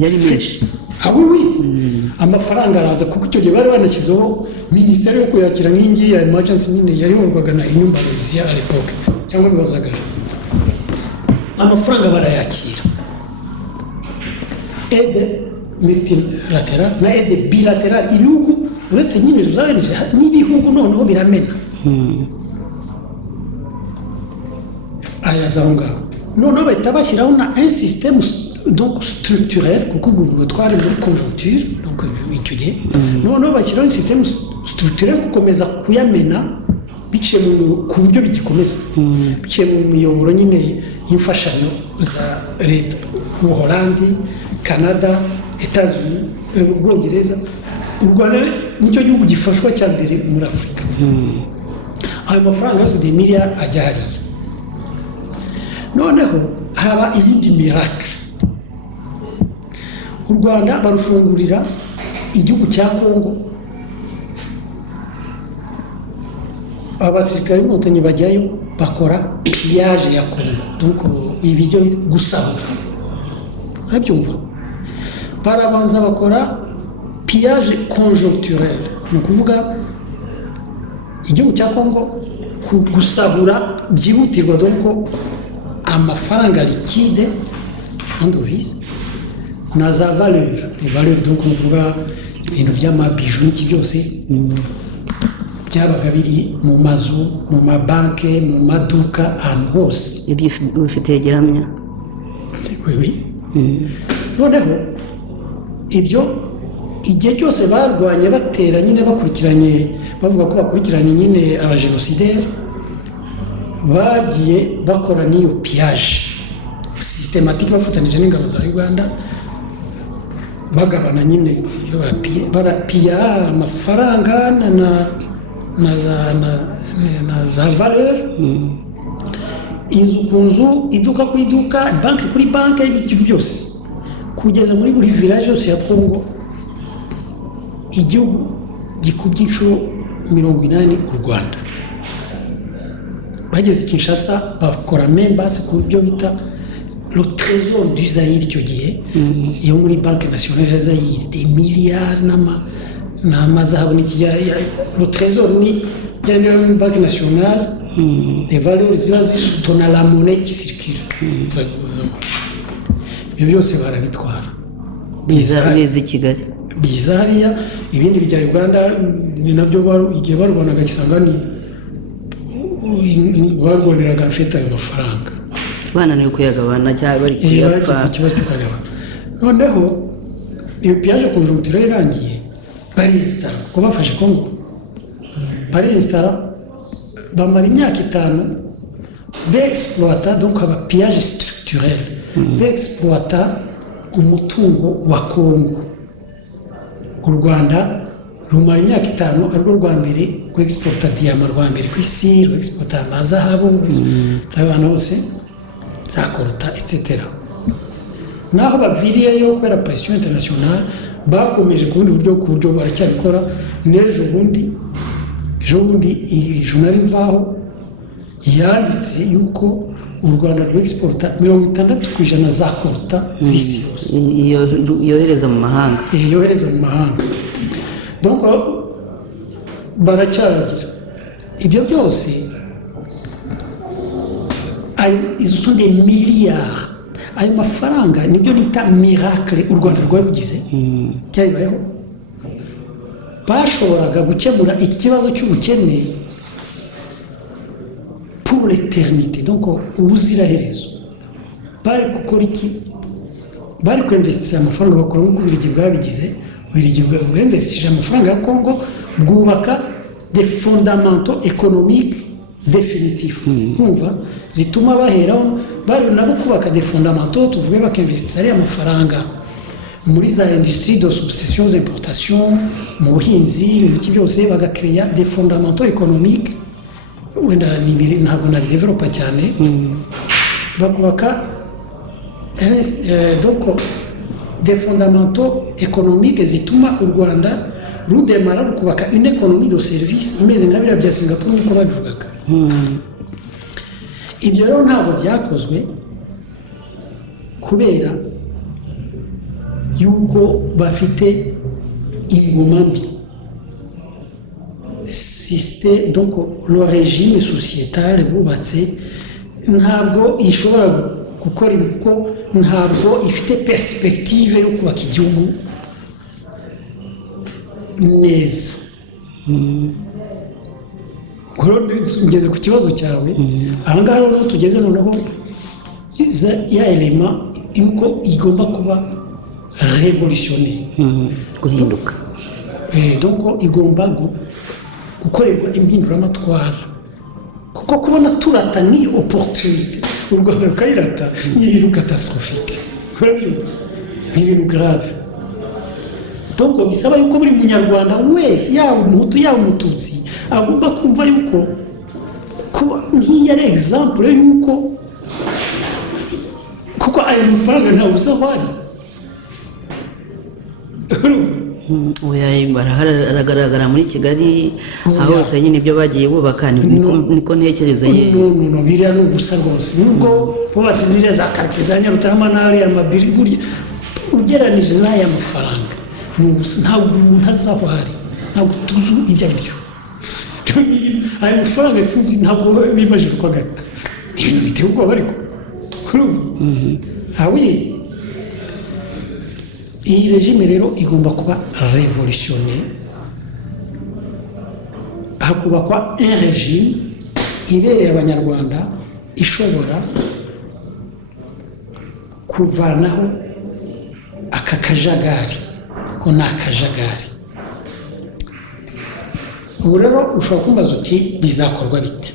menshi oui amafaranga araza kuko icyo gihe bari banashyizeho minisiteri yo kuyakira nk'ingi ya emergency nyine yayoborwaga na Inyumba Louisia à l'époque cyangwa bibazaga amafaranga barayakira aide multilatérale na aide bilatérale ibihugu uretse nyine zuzanije n'ibihugu noneho biramena ayaza aho ngaho noneho bahita bashyiraho na un système donc structurel kuko ubwo twari muri conjoncture donc icyo gihe noneho bashyiraho un système structurel gukomeza kuyamena biciye ku buryo bigikomeza biciye mu miyoboro nyine y'imfashanyo za leta Ubuholandi Canada Etats-Unis Ubwongereza u Rwanda nicyo gihugu gifashwa cya mbere muri Afurika ayo mafaranga yose de miliyari ajya hariya noneho haba iyindi miracle u Rwanda barufungurira igihugu cya Kongo abasirikare b'inkotanyi bajyayo bakora pillage ya Kongo donc ibijyo gusahura urabyumva barabanza bakora pillage conjoncturel ni ukuvuga igihugu cya Kongo gusahura byihutirwa donc amafaranga liquide en devise na za valeur les valeurs donc ni ukuvuga ibintu by'amabiju n'iki byose byabaga biri mu mazu mu mabanke mu maduka ahantu hose ibyo bifite gihamya noneho ibyo igihe cyose barwanye batera nyine bakurikiranye bavuga ko bakurikiranye nyine abajenosideri bagiye bakora n'iyo pillage systematique bafatanyije n'ingabo za Uganda bagabana nyine barapiya amafaranga na za valeur inzu ku nzu iduka ku iduka banki kuri banki ibintu byose kugeza muri buri village yose ya Kongo igihugu gikubye inshuro 80 u Rwanda bageze i Kinshasa bakora membasi ku byo bita le trésor du Zaïre icyo gihe yo muri banque nationale ya Zaïre des milliards n'amazahabu le trésor ni byandira muri banque nationale des valeurs ziba zisutona la monnaie qui circule ibyo byose barabitwara biza i Kigali biza hariya ibindi bijya Uganda ni nabyo igihe barwanaga Kisangani barwaniraga mfite ayo mafaranga bananiwe kuyagabana cyangwa bari kuyapfa ikibazo cy'ukagabana noneho iyo piyaje conjoncture irangiye bari installa kuko bafashe Congo bari installa bamara imyaka 5 d'exploiter donc aba piyaje structurel d'exploiter umutungo wa Congo u Rwanda rumara imyaka 5 ariko rwa mbere ku exporta diyama rwa mbere ku isi ru exporta amazahabu abantu bose za koruta etc. naho baviriyeyo kubera pression internationale bakomeje ku buryo baracyabikora n'ejo bundi journal Imvaho yanditse yuko u Rwanda rw'exporta 60% za koruta z'isi yose yohereza mu mahanga donc baracyagira ibyo byose izo sont des milliards ayo mafaranga nibyo nita miracle u Rwanda rwarugize cyabayeho bashoboraga gukemura iki kibazo cy'ubukene pour l'éternité donc ubuziraherezo bari gukora iki bari kwinvestir amafaranga bakora nk'uko Ububiligi bwabigize Ububiligi bwinvestije amafaranga ya Congo bwubaka des fondamentaux économiques définitifs kumva zituma baheraho bari nabo kubaka des fondamentaux tuvuge bakinvestir ari amafaranga muri za industrie de substitution importation mu buhinzi ibiki byose bagakreya des fondamentaux économiques wenda ntabwo nabidevelopa cyane bakubaka donc des fondamentaux économiques zituma u Rwanda rudemara rukubaka une économie de service imeze nka biriya bya Singapore nk'uko babivugaga ibyo rero ntabwo byakozwe kubera yuko bafite ingoma mbi système donc le régime sociétal bubatse ntabwo ishobora gukora ibi kuko ntabwo ifite perspective yo kubaka igihugu neza ngeze ku kibazo cyawe ahangaha rero tugeze noneho ya elema yuko igomba kuba révolutionnaire guhinduka donc igomba gukorerwa impinduramatwara kuko kubona turata ni opportunité u Rwanda rukayirata ni ibintu catastrophique ni ibintu grave donc bisaba yuko buri munyarwanda wese yaba umuhutu yaba umututsi agomba kumva yuko nk'iyo ari example yuko kuko ayo mafaranga ntawe uzi aho ari aragaragara muri Kigali aho hose nyine ibyo bagiye bubaka niko ntekereza no biriya ni ubusa rwose nubwo bubatse ziriya za quartier za Nyarutarama n'ari amabiri buri ugeranije n'aya mafaranga ntabwo umuntu azi aho ari ntabwo tuzi ibyo ari byo aya mafaranga sinzi ntabwo bimajije uko angana ibintu biteye ubwoba ariko iyi regime rero igomba kuba révolutionnaire hakubakwa un régime ibereye abanyarwanda ishobora kuvanaho aka kajagari kuko ni akajagari ubu rero ushobora kumbaza uti bizakorwa bite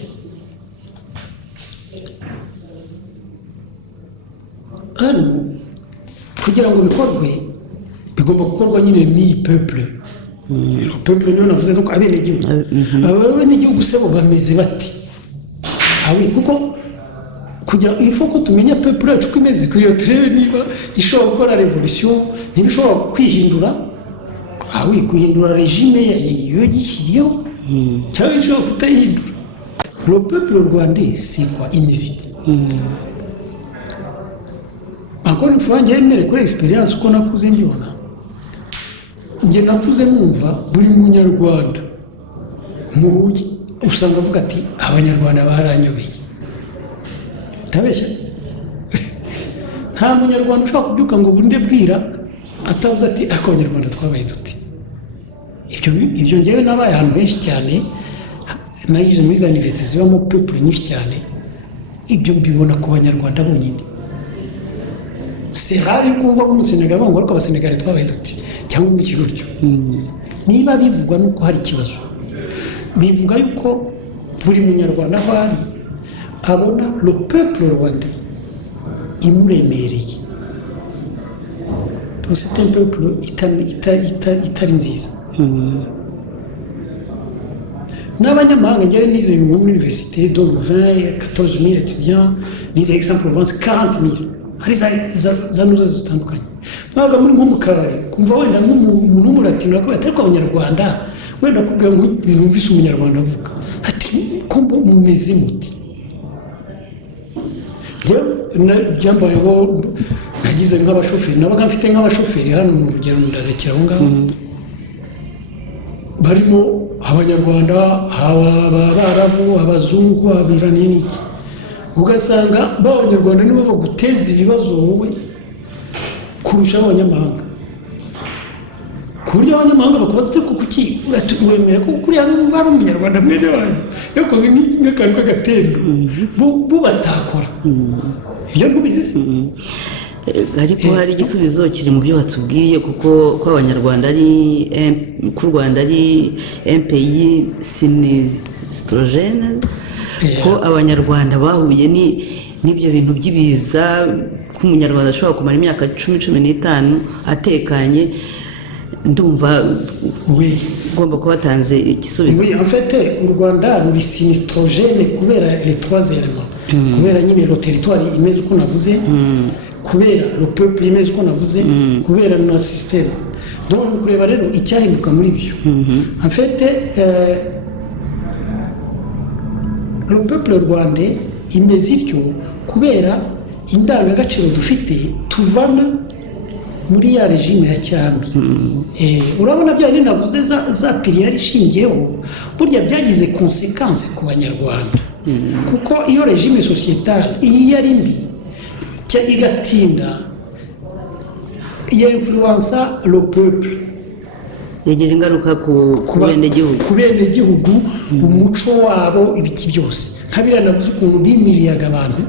hano kugira ngo bikorwe bigomba gukorwa nyine n'iyi peuple peuple niyo navuze nuko abenegihugu abenegihugu se bo bameze bati kuko kugira ifo ko tumenya peuple yacu uko imeze kugira turebe niba ishobora gukora revolution niba ishobora kwihindura guhindura regime iyo yishyiriyeho cyangwa ishobora kutayihindura le peuple rwandais c'est quoi imiziki encore une fois njye mbere kuri experience uko nakuze mbibona njye nakuze numva buri munyarwanda muhuye usanga avuga ati abanyarwanda baranyobeye tabeshya nta munyarwanda ushobora kubyuka ngo bunde bwira atavuze ati ako abanyarwanda twabaye duti ibyo ngewe nabaye ahantu henshi cyane nagize muri za université zibamo peuple nyinshi cyane ibyo mbibona ku banyarwanda bonyine c'est rare kumva ko mu Senegal ngo ariko abasenegali twabaye duti cyangwa mu kiguryo niba bivugwa nuko hari ikibazo bivuga yuko buri munyarwanda aho ari abona le peuple rwandais imuremereye donc c'est un peuple itari nziza n'abanyamahanga njyewe nize muri université de Louvain 14 000 étudiants nize Aix-en-Provence 40 000 hari za nuza zitandukanye ntabwo muri nko mu kabari kumva wenda nk'umuntu w'umulatino akaba atari abanyarwanda wenda kubwira ngo ibintu mvise umunyarwanda avuga ati ko mumeze muti byambayeho nagize nk'abashoferi nabaga mfite nk'abashoferi hano mu rugero ndarekera aho ngaho barimo abanyarwanda abarabu abazungu abiraniye n'iki ugasanga b'abanyarwanda nibo baguteza ibibazo wowe kurusha abanyamahanga ku buryo abanyamahanga bakubaza ati kuki wemera ko kuri ari umunyarwanda mwene wanyu yakoze nk'akantu k'agatendo bo batakora ibyo ntubizi se ariko hari igisubizo kiri mu byo batubwiye kuko ko abanyarwanda ari ku Rwanda ari un pays sinistrogène ko abanyarwanda bahuye n'ibyo bintu by'ibiza ko umunyarwanda ashobora kumara imyaka 10-15 atekanye ndumva ugomba kuba batanze igisubizo en fait u Rwanda ruri sinistrogène kubera les trois éléments kubera nyine le territoire imeze uko navuze kubera le peuple imeze uko navuze kubera na système donc kureba rero icyahinduka muri byo en fait le peuple rwandais imeze ityo kubera indangagaciro dufite tuvana muri ya regime ya cyami urabona bya navuze za pilier ishingiyeho burya byagize conséquence ku banyarwanda kuko iyo regime sociétale iyo ari mbi igatinda influença le peuple yagira ingaruka ku bene gihugu umuco wabo ibiki byose nkabira navuze ukuntu bimiriyaga abantu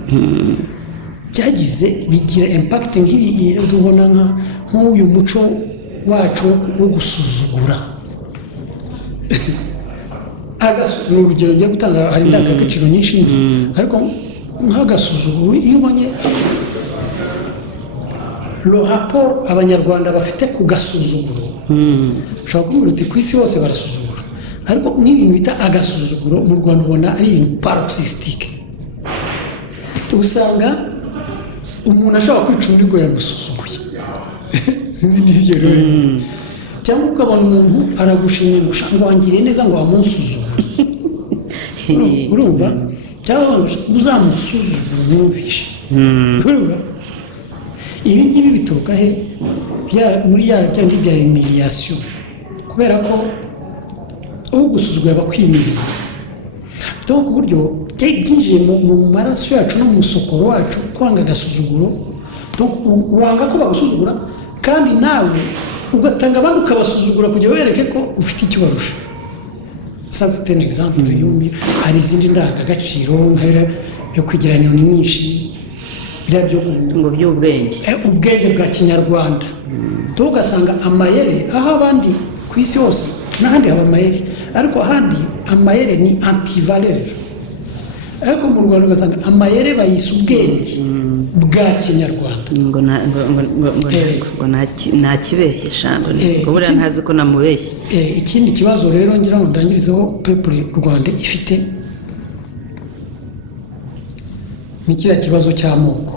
byagize bigira impact nk'ibi rubona nk'uyu muco wacu wo gusuzugura ni urugero ngiye gutanga hari indangagaciro nyinshi ariko nk'agasuzuguro iyo ubonye le rapport abanyarwanda bafite ku gasuzuguro ushobora kumubwira uti ku isi hose barasuzugura ariko n'ibintu bita agasuzuguro mu Rwanda ubona ari ibintu paroxystique usanga umuntu ashobora kwica undi ngo yamusuzuguye sinzi n'ibyo rero cyangwa ukabona umuntu aragushimye ngo wangire neza ngo wamusuzuguye urumva cyangwa ngo uzamusuzugure umwumvishe urumva ibi ngibi bituruka he muri ya byandi bya humiliation kubera ko ugusuzugura abakwimiriye bituma ku buryo byinjiye mu maraso yacu no mu musokoro wacu kwanga agasuzuguro wanga ko bagusuzugura kandi nawe ugatanga abandi ukabasuzugura kugira wereke ko ufite icyo barusha ça c'est un exemple yumbi hari izindi ndangagaciro byo kwigira nyoni nyinshi birabyo ngo by'ubwenge ubwenge bwa kinyarwanda tugasanga amayere aho abandi ku isi hose n'ahandi haba amayere ariko ahandi amayere ni antivaleur ariko mu Rwanda ugasanga amayere bayise ubwenge bwa kinyarwanda ngo ntakibeshye shango ngo buriya ntazi ko namubeshye ikindi kibazo rero ngira ngo ndangirizeho peuple Rwanda ifite ni kiriya kibazo cy'amoko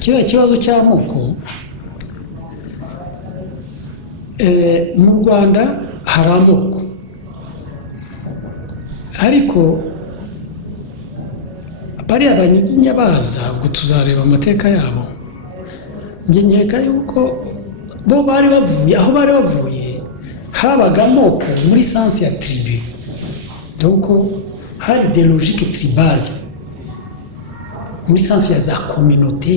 kiriya kibazo cy'amoko mu Rwanda hari amoko ariko bariya banyiginya baza ubwo tuzareba amateka yabo, njye nkeka yuko bo bari bavuye aho bari bavuye habaga amoko muri sansi ya tribu, donc hari des logiques tribales muri sansi ya za communauté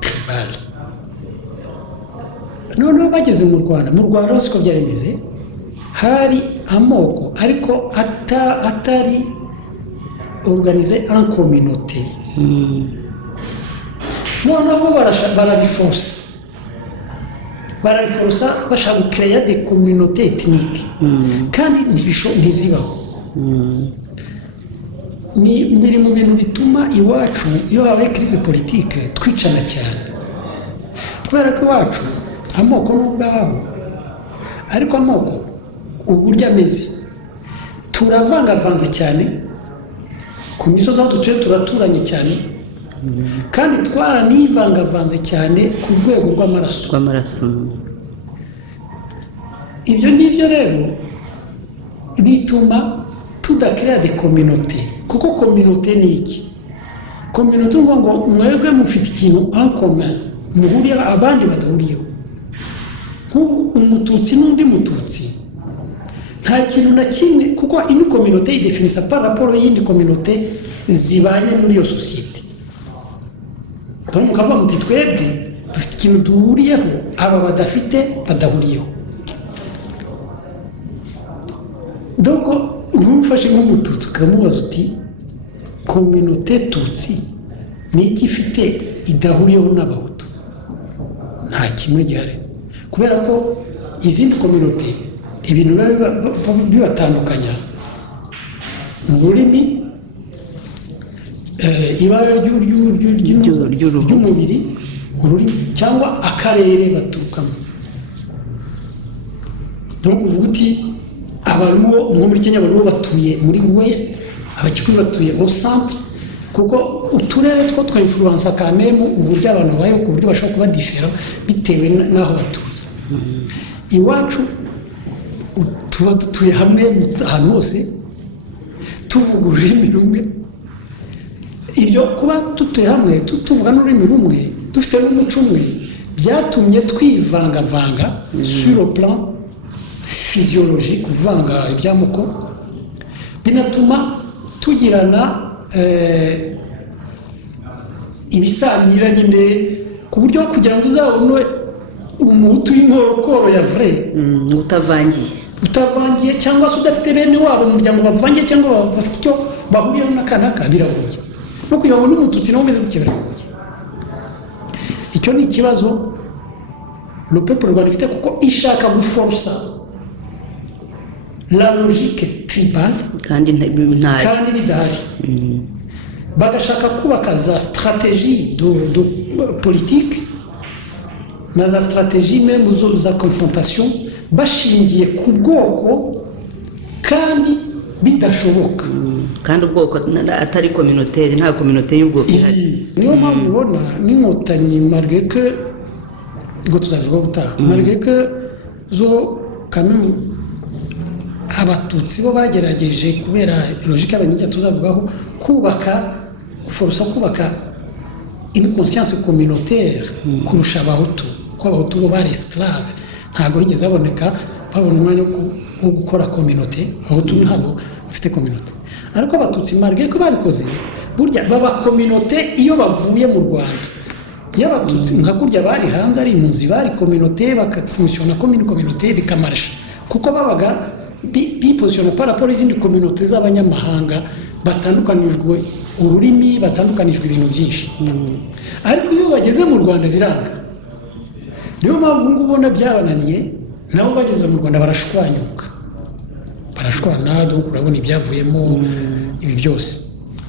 tribale. Noneho bageze mu Rwanda hose uko byari bimeze, hari amoko ariko atari organisé en communauté. Noneho bo barabiforsa bashaka gucreya des communautés ethniques, kandi ntizibaho. Biri mu bintu bituma iwacu iyo habaye crise politique twicana cyane, kubera ko iwacu amoko n'ubwaho, ariko amoko uburyo ameze turavangavanze cyane, ku misozi aho dutuye turaturanye cyane, kandi twaranivangavanze cyane ku rwego rw'amaraso. Ibyo ngibyo rero bituma tudakira de communauté, kuko communauté ni iki? Communauté ngo mwebwe mufite ikintu en commun muhuriyeho abandi badahuriyeho. Umututsi n'undi mututsi nta kintu na kimwe, kuko ini communauté idefinisa par rapport y'indi communauté zibanye muri iyo société. Donc mukava muti twebwe dufite ikintu duhuriyeho aba badafite badahuriyeho. Donc nk'ufashe nk'umututsi ukamubaza uti communauté tutsi ni iki ifite idahuriyeho n'abahutu? Nta kimwe gihari, kubera ko izindi communauté ibintu bibatandukanya mu rurimi, ibara ry'umubiri, ururimi cyangwa akarere baturukamo. Donc uvuga uti abaruwo nko muri Kenya, abaruwo batuye muri west, abakikuyu batuye au centre, kuko uturere two twa influence kamemu uburyo abantu bayo ku buryo bashobora kuba different bitewe n'aho batuye. Iwacu tuba dutuye hamwe ahantu hose tuvuga ururimi rumwe. Ibyo kuba dutuye hamwe tuvuga n'ururimi rumwe dufite n'umuco umwe byatumye twivangavanga sur le plan physiologique, kuvanga iby'amoko, binatuma tugirana ibisanira nyine, ku buryo kugira ngo uzabone umuhutu w'inkorokoro ya vrai utavangiye cyangwa se udafite bene wabo mu muryango bavangiye cyangwa bafite icyo bahuriyeho n'akanaka biragoye, no kugira ngo n'umututsi nawe umeze gutya biragoye. Icyo ni ikibazo le peuple rwanda ifite, kuko ishaka guforsa la logique tribale kandi bidahari. Bagashaka kubaka za stratégie de politique na za stratégie même za confrontation bashingiye ku bwoko, kandi bidashoboka. Kandi ubwoko atari communautaire, nta communauté y'ubwoko ihari. Niyo mpamvu ubona n'inkotanyi malgré que ngo tuzavuga gutaha, malgré que zo kamwe abatutsi bo bagerageje kubera logique y'abanyijya tuzavugaho kubaka une conscience communautaire kurusha abahutu, ko abahutu bo bari esclave, ntabwo higeze babona umwanya wo gukora communauté. Abahutu ntabwo bafite communauté, ariko abatutsi malgré ko babikoze burya baba communauté iyo bavuye mu Rwanda. Iyo abatutsi nka kurya bari hanze ari impunzi bari communauté, bakafunctiona comme une communauté bikamarisha, kuko babaga bipositiona par rapport izindi communauté z'abanyamahanga batandukanijwe ururimi, batandukanijwe ibintu byinshi. Ariko iyo bageze mu Rwanda biranga. Niyo mpamvu ubona byabananiye, nabo bageze mu Rwanda barashwana, donc urabona ibyavuyemo ibi byose.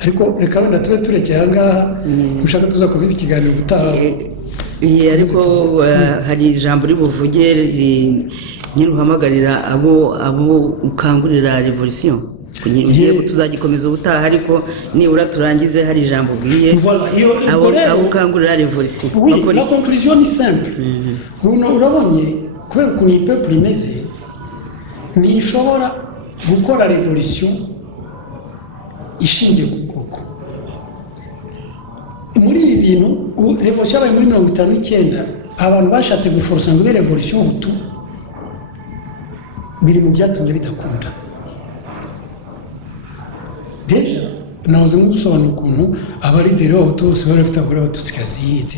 Ariko reka wenda tube turekeye aha ngaha, ushaka tuzakomeza ikiganiro gutaha. Ariko hari ijambo ribuvuge nyiruhamagarira abo ukangurira revolution, ugiye tuzagikomeza ubutaha, ariko nibura turangize hari ijambo bwiye abo ukangurira revolution. La conclusion ni simple. Urabonye kubera ukuntu iyi peuple imeze, ntishobora gukora revolution ishingiye ku bwoko. Muri ibi bintu revolution yabaye muri 59 abantu bashatse guforosa ngo ibe revolution hutu biri mu byatumye bidakunda. Deja nahoze gusobanura ukuntu abarideri b'abahutu bose bari bafite abagore b'abatutsikazi etc.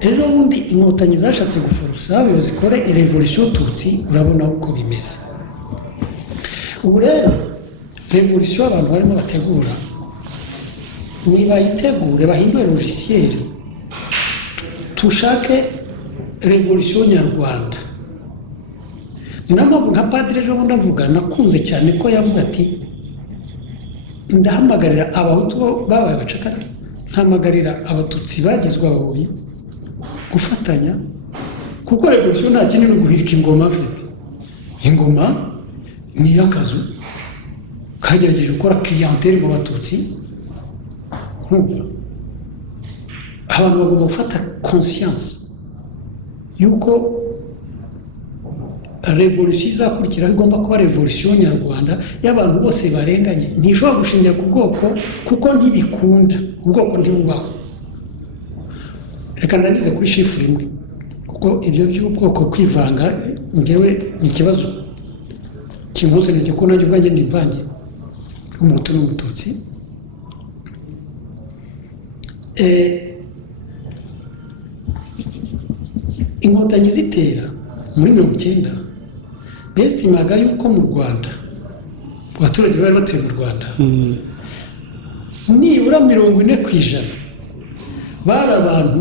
Ejo bundi inkotanyi zashatse guforosa ngo zikore revolution tutsi, urabona uko bimeze. Ubu rero revolution abantu barimo bategura nibayitegure bahindure logiciel tushake revolution nyarwanda. Ni nayo mpamvu nka padiri ejo bundi avuga nakunze cyane ko yavuze ati ndahamagarira abahutu babaye abacakara, ntahamagarira abatutsi bagizwe ababoyi gufatanya, kuko revolution nta kinini guhirika ingoma afite. Ingoma ni akazu kagerageje gukora clientele mu batutsi. Urumva abantu bagomba gufata conscience yuko revolution izakurikira igomba kuba revolution nyarwanda y'abantu bose barenganye. Ntishobora gushingira ku bwoko kuko ntibikunda, ubwoko ntibubaho. Reka ndagize kuri chiffre imwe kuko ibyo by'ubwoko kwivanga ngewe ni ikibazo kimpuzanije ko nanjye ubwanjye ndimvange umuhutu n'umututsi. Inkotanyi zitera muri 90 bestimaga yuko mu Rwanda abaturage bari batuye mu Rwanda nibura 40% bari abantu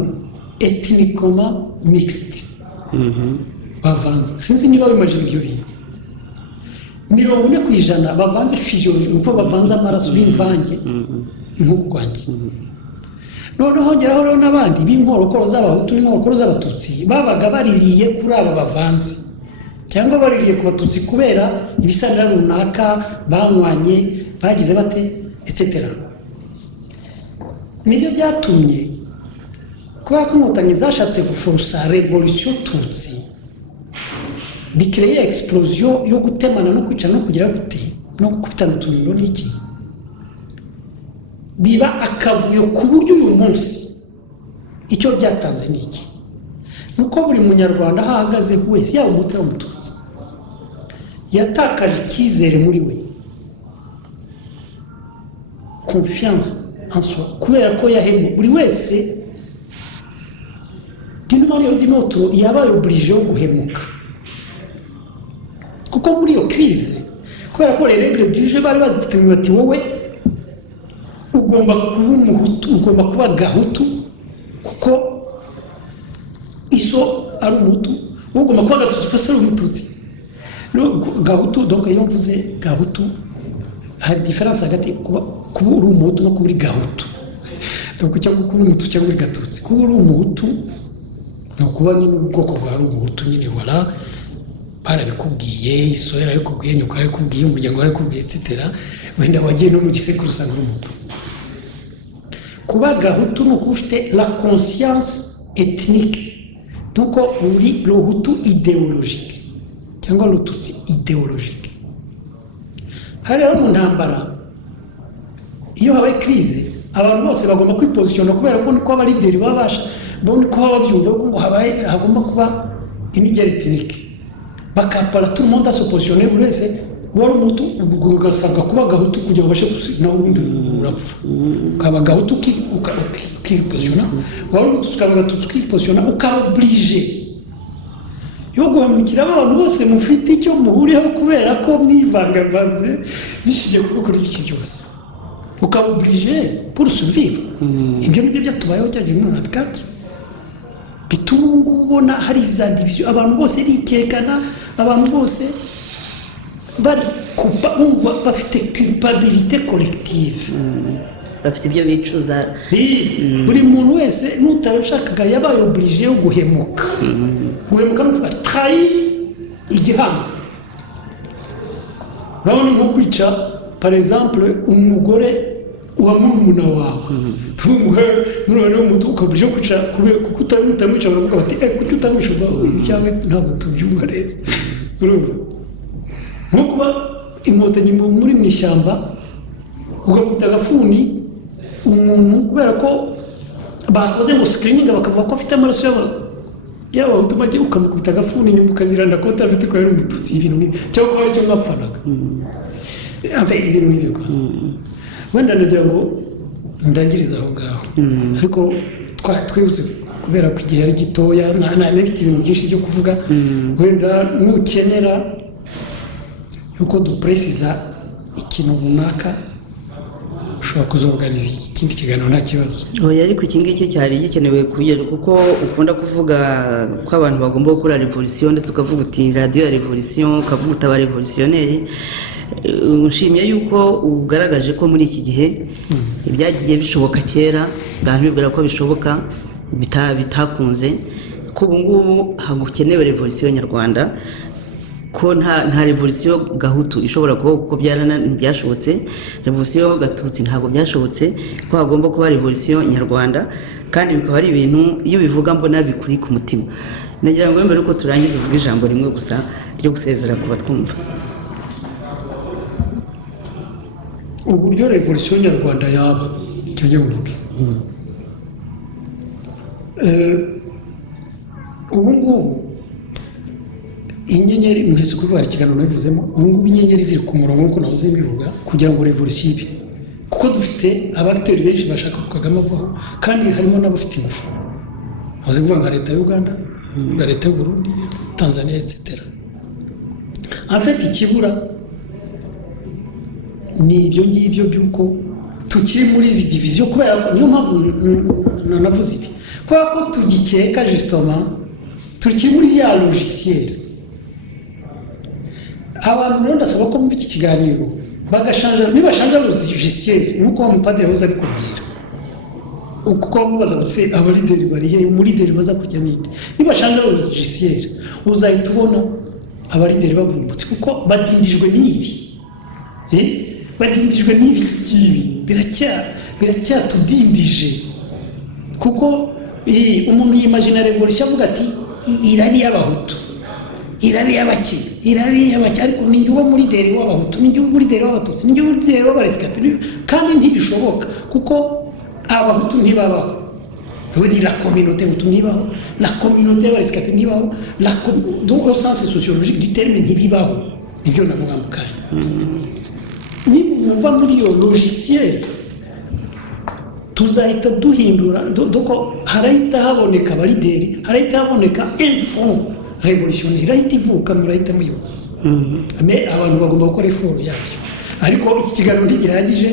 ethnically mixed, bavanze. Sinzi niba bimajije ibyo bintu. 40% bavanze physiology, uko bavanze amaraso b'imvange nk'uko kwanjye. Noneho ngeraho rero n'abandi b'inkorokoro z'abahutu n'inkorokoro z'abatutsi babaga baririye kuri aba bavanze, cyangwa baririye ku batutsi kubera ibisarira runaka banywanye bagize bate etc. Nibyo byatumye kuba ko inkotanyi zashatse guforosa revolution tutsi bikreye explosion yo gutemana no kwica no kugira gute no gukubitana utunyundo n'iki, biba akavuyo ku buryo uyu munsi icyo byatanze ni iki, nuko buri munyarwanda ahagaze wese yaba umutu n'umututsi yatakaje icyizere muri we, confiance en soi, kubera ko yahemu buri wese d'une manière ou d'une autre yabaye obligé yo guhemuka. Kuko muri iyo crise kubera ko les règles du jeu bari bazidetermine bati wowe ugomba kuba umuhutu, ugomba kuba gahutu kuko iso ari umuhutu, ugomba kuba gatutsi kuko ari umututsi. No gahutu, donc iyo mvuze gahutu hari difference hagati kuba uri umuhutu no kuba uri gahutu. Donc cyangwa kuba umuhutu cyangwa uri gatutsi. Kuba uri umuhutu no kuba nyine ubwoko bwa umuhutu nyine wala barabikubwiye, iso yarabikubwiye, nyuko yarabikubwiye, umuryango yarabikubwiye etc. Wenda wagiye no mu gisekuru usanga uri umuhutu. Kuba gahutu no kuba ufite la conscience ethnique, donc uri le hutu idéologique cyangwa le tutsi idéologique. Hari rero mu ntambara iyo habaye crise abantu bose bagomba kwipositiona kubera ko niko abalideri babasha bone ko babyumva ko ngo habaye hagomba kuba imigeri ethnique, bakapara tout le monde à se positionner buri wese wari umutu ugasanga kuba gahutu kugira ubashe na ubundi urapfa, ukaba gahutu ukipozitiona, wari umutu ukaba gatutsi ukipozitiona, ukaba obligé yo guhamukira abantu bose mufite icyo muhuriyeho kubera ko mwivangavanze bishigiye ku gukora iki cyose, ukaba obligé pour survivre. Ibyo nibyo byatubayeho cyagiye muri 94 bituma ubona hari za division, abantu bose rikekana, abantu bose bari bumva bafite culpabilité collective, bafite ibyo bicuza. Buri muntu wese n'utarashakaga yabaye obligé yo guhemuka, guhemuka no kuba trahir igihango. Urabona nko kwica par exemple umugore wa murumuna wawe, tuvuga murumuna w'umutu ukabije kwica kuko utamwica, baravuga bati kuki utamwisha ibyawe ntabwo tubyumva neza. Urumva nko kuba inkotanyi muri mu ishyamba ugakubita agafuni umuntu kubera ko bakoze ngo screening bakavuga ko afite amaraso y'abahutu make ukamukubita agafuni nyuma ukaziranda ko utafite ko yari umututsi ibintu nk'ibi cyangwa ko hari icyo mwapfanaga ibintu nk'ibyo kwa wenda nagira ngo ndangiriza aho ngaho ariko twibutse kubera ko igihe ari gitoya nafite ibintu byinshi byo kuvuga wenda nukenera yuko dupresiza ikintu runaka ushobora kuzoganiza ikindi kiganiro nta kibazo oya ariko iki ngiki cyari gikenewe kuko ukunda kuvuga ko abantu bagomba gukora revolution ndetse ukavuga uti radio ya revolution ukavuga utaba revolutionnaire nshimye yuko ugaragaje ko muri iki gihe ibyagiye bishoboka kera abantu bibwira ko bishoboka bitakunze ko ubu ngubu hagukenewe revolution nyarwanda ko nta revolution gahutu ishobora kuba kuko byashobotse revolution gatutsi ntabwo byashobotse ko hagomba kuba revolution nyarwanda kandi bikaba ari ibintu iyo bivuga mbona bikuri ku mutima nagira ngo mbere uko turangiza uvuga ijambo rimwe gusa ryo gusezera ku batwumva uburyo revolution nyarwanda yaba icyo gihe uvuge ubu ngubu inyenyeri mwese kuvuga ikiganiro nabivuzemo ubu ngubu inyenyeri ziri ku murongo nk'uko nahoze mbivuga kugira ngo revolution ibe kuko dufite abagiteri benshi bashaka ko Kagame avaho kandi harimo n'abafite ingufu nahoze kuvuga nka leta ya Uganda nka leta y'u Burundi Tanzania etc. afite ikibura ni ibyo ngibyo by'uko tukiri muri izi diviziyo kubera niyo mpamvu navuze ibi kubera ko tugikeka justement tukiri muri ya logiciel abantu rero ndasaba ko mumva iki kiganiro bagashanja nibashanja logiciel nkuko umupadiri yahoze abikubwira kuko bamubaza gutse abalideri barihe umulideri baza kujya ninde nibashanja logiciel uzahita ubona abalideri bavumbutse kuko batindijwe n'ibi badindijwe n'ibi biracyatudindije kuko umuntu yimagina revolution avuga ati irabi y'abahutu irabi y'abaki ariko ninjye uba muri deri w'abahutu ninjye uba muri deri w'abatutsi ninjye uba muri deri w'abaresikapi kandi ntibishoboka kuko abahutu ntibabaho la communauté hutu ntibaho la communauté y'abaresikapi ntibaho au sens sociologique du terme ntibibaho nibyo navuga mu kanya nimuva muri iyo logiciel tuzahita duhindura doko harahita haboneka abalideri harahita haboneka info revolutionnaire irahita ivuka murahita muyibuka abantu bagomba gukora effort yabyo ariko iki kiganiro ntigihagije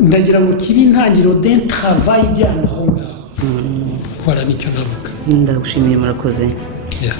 ndagira ngo kibe intangiriro d'un travail ijyana aho ngaho voilà nicyo navuga ndagushimiye murakoze yes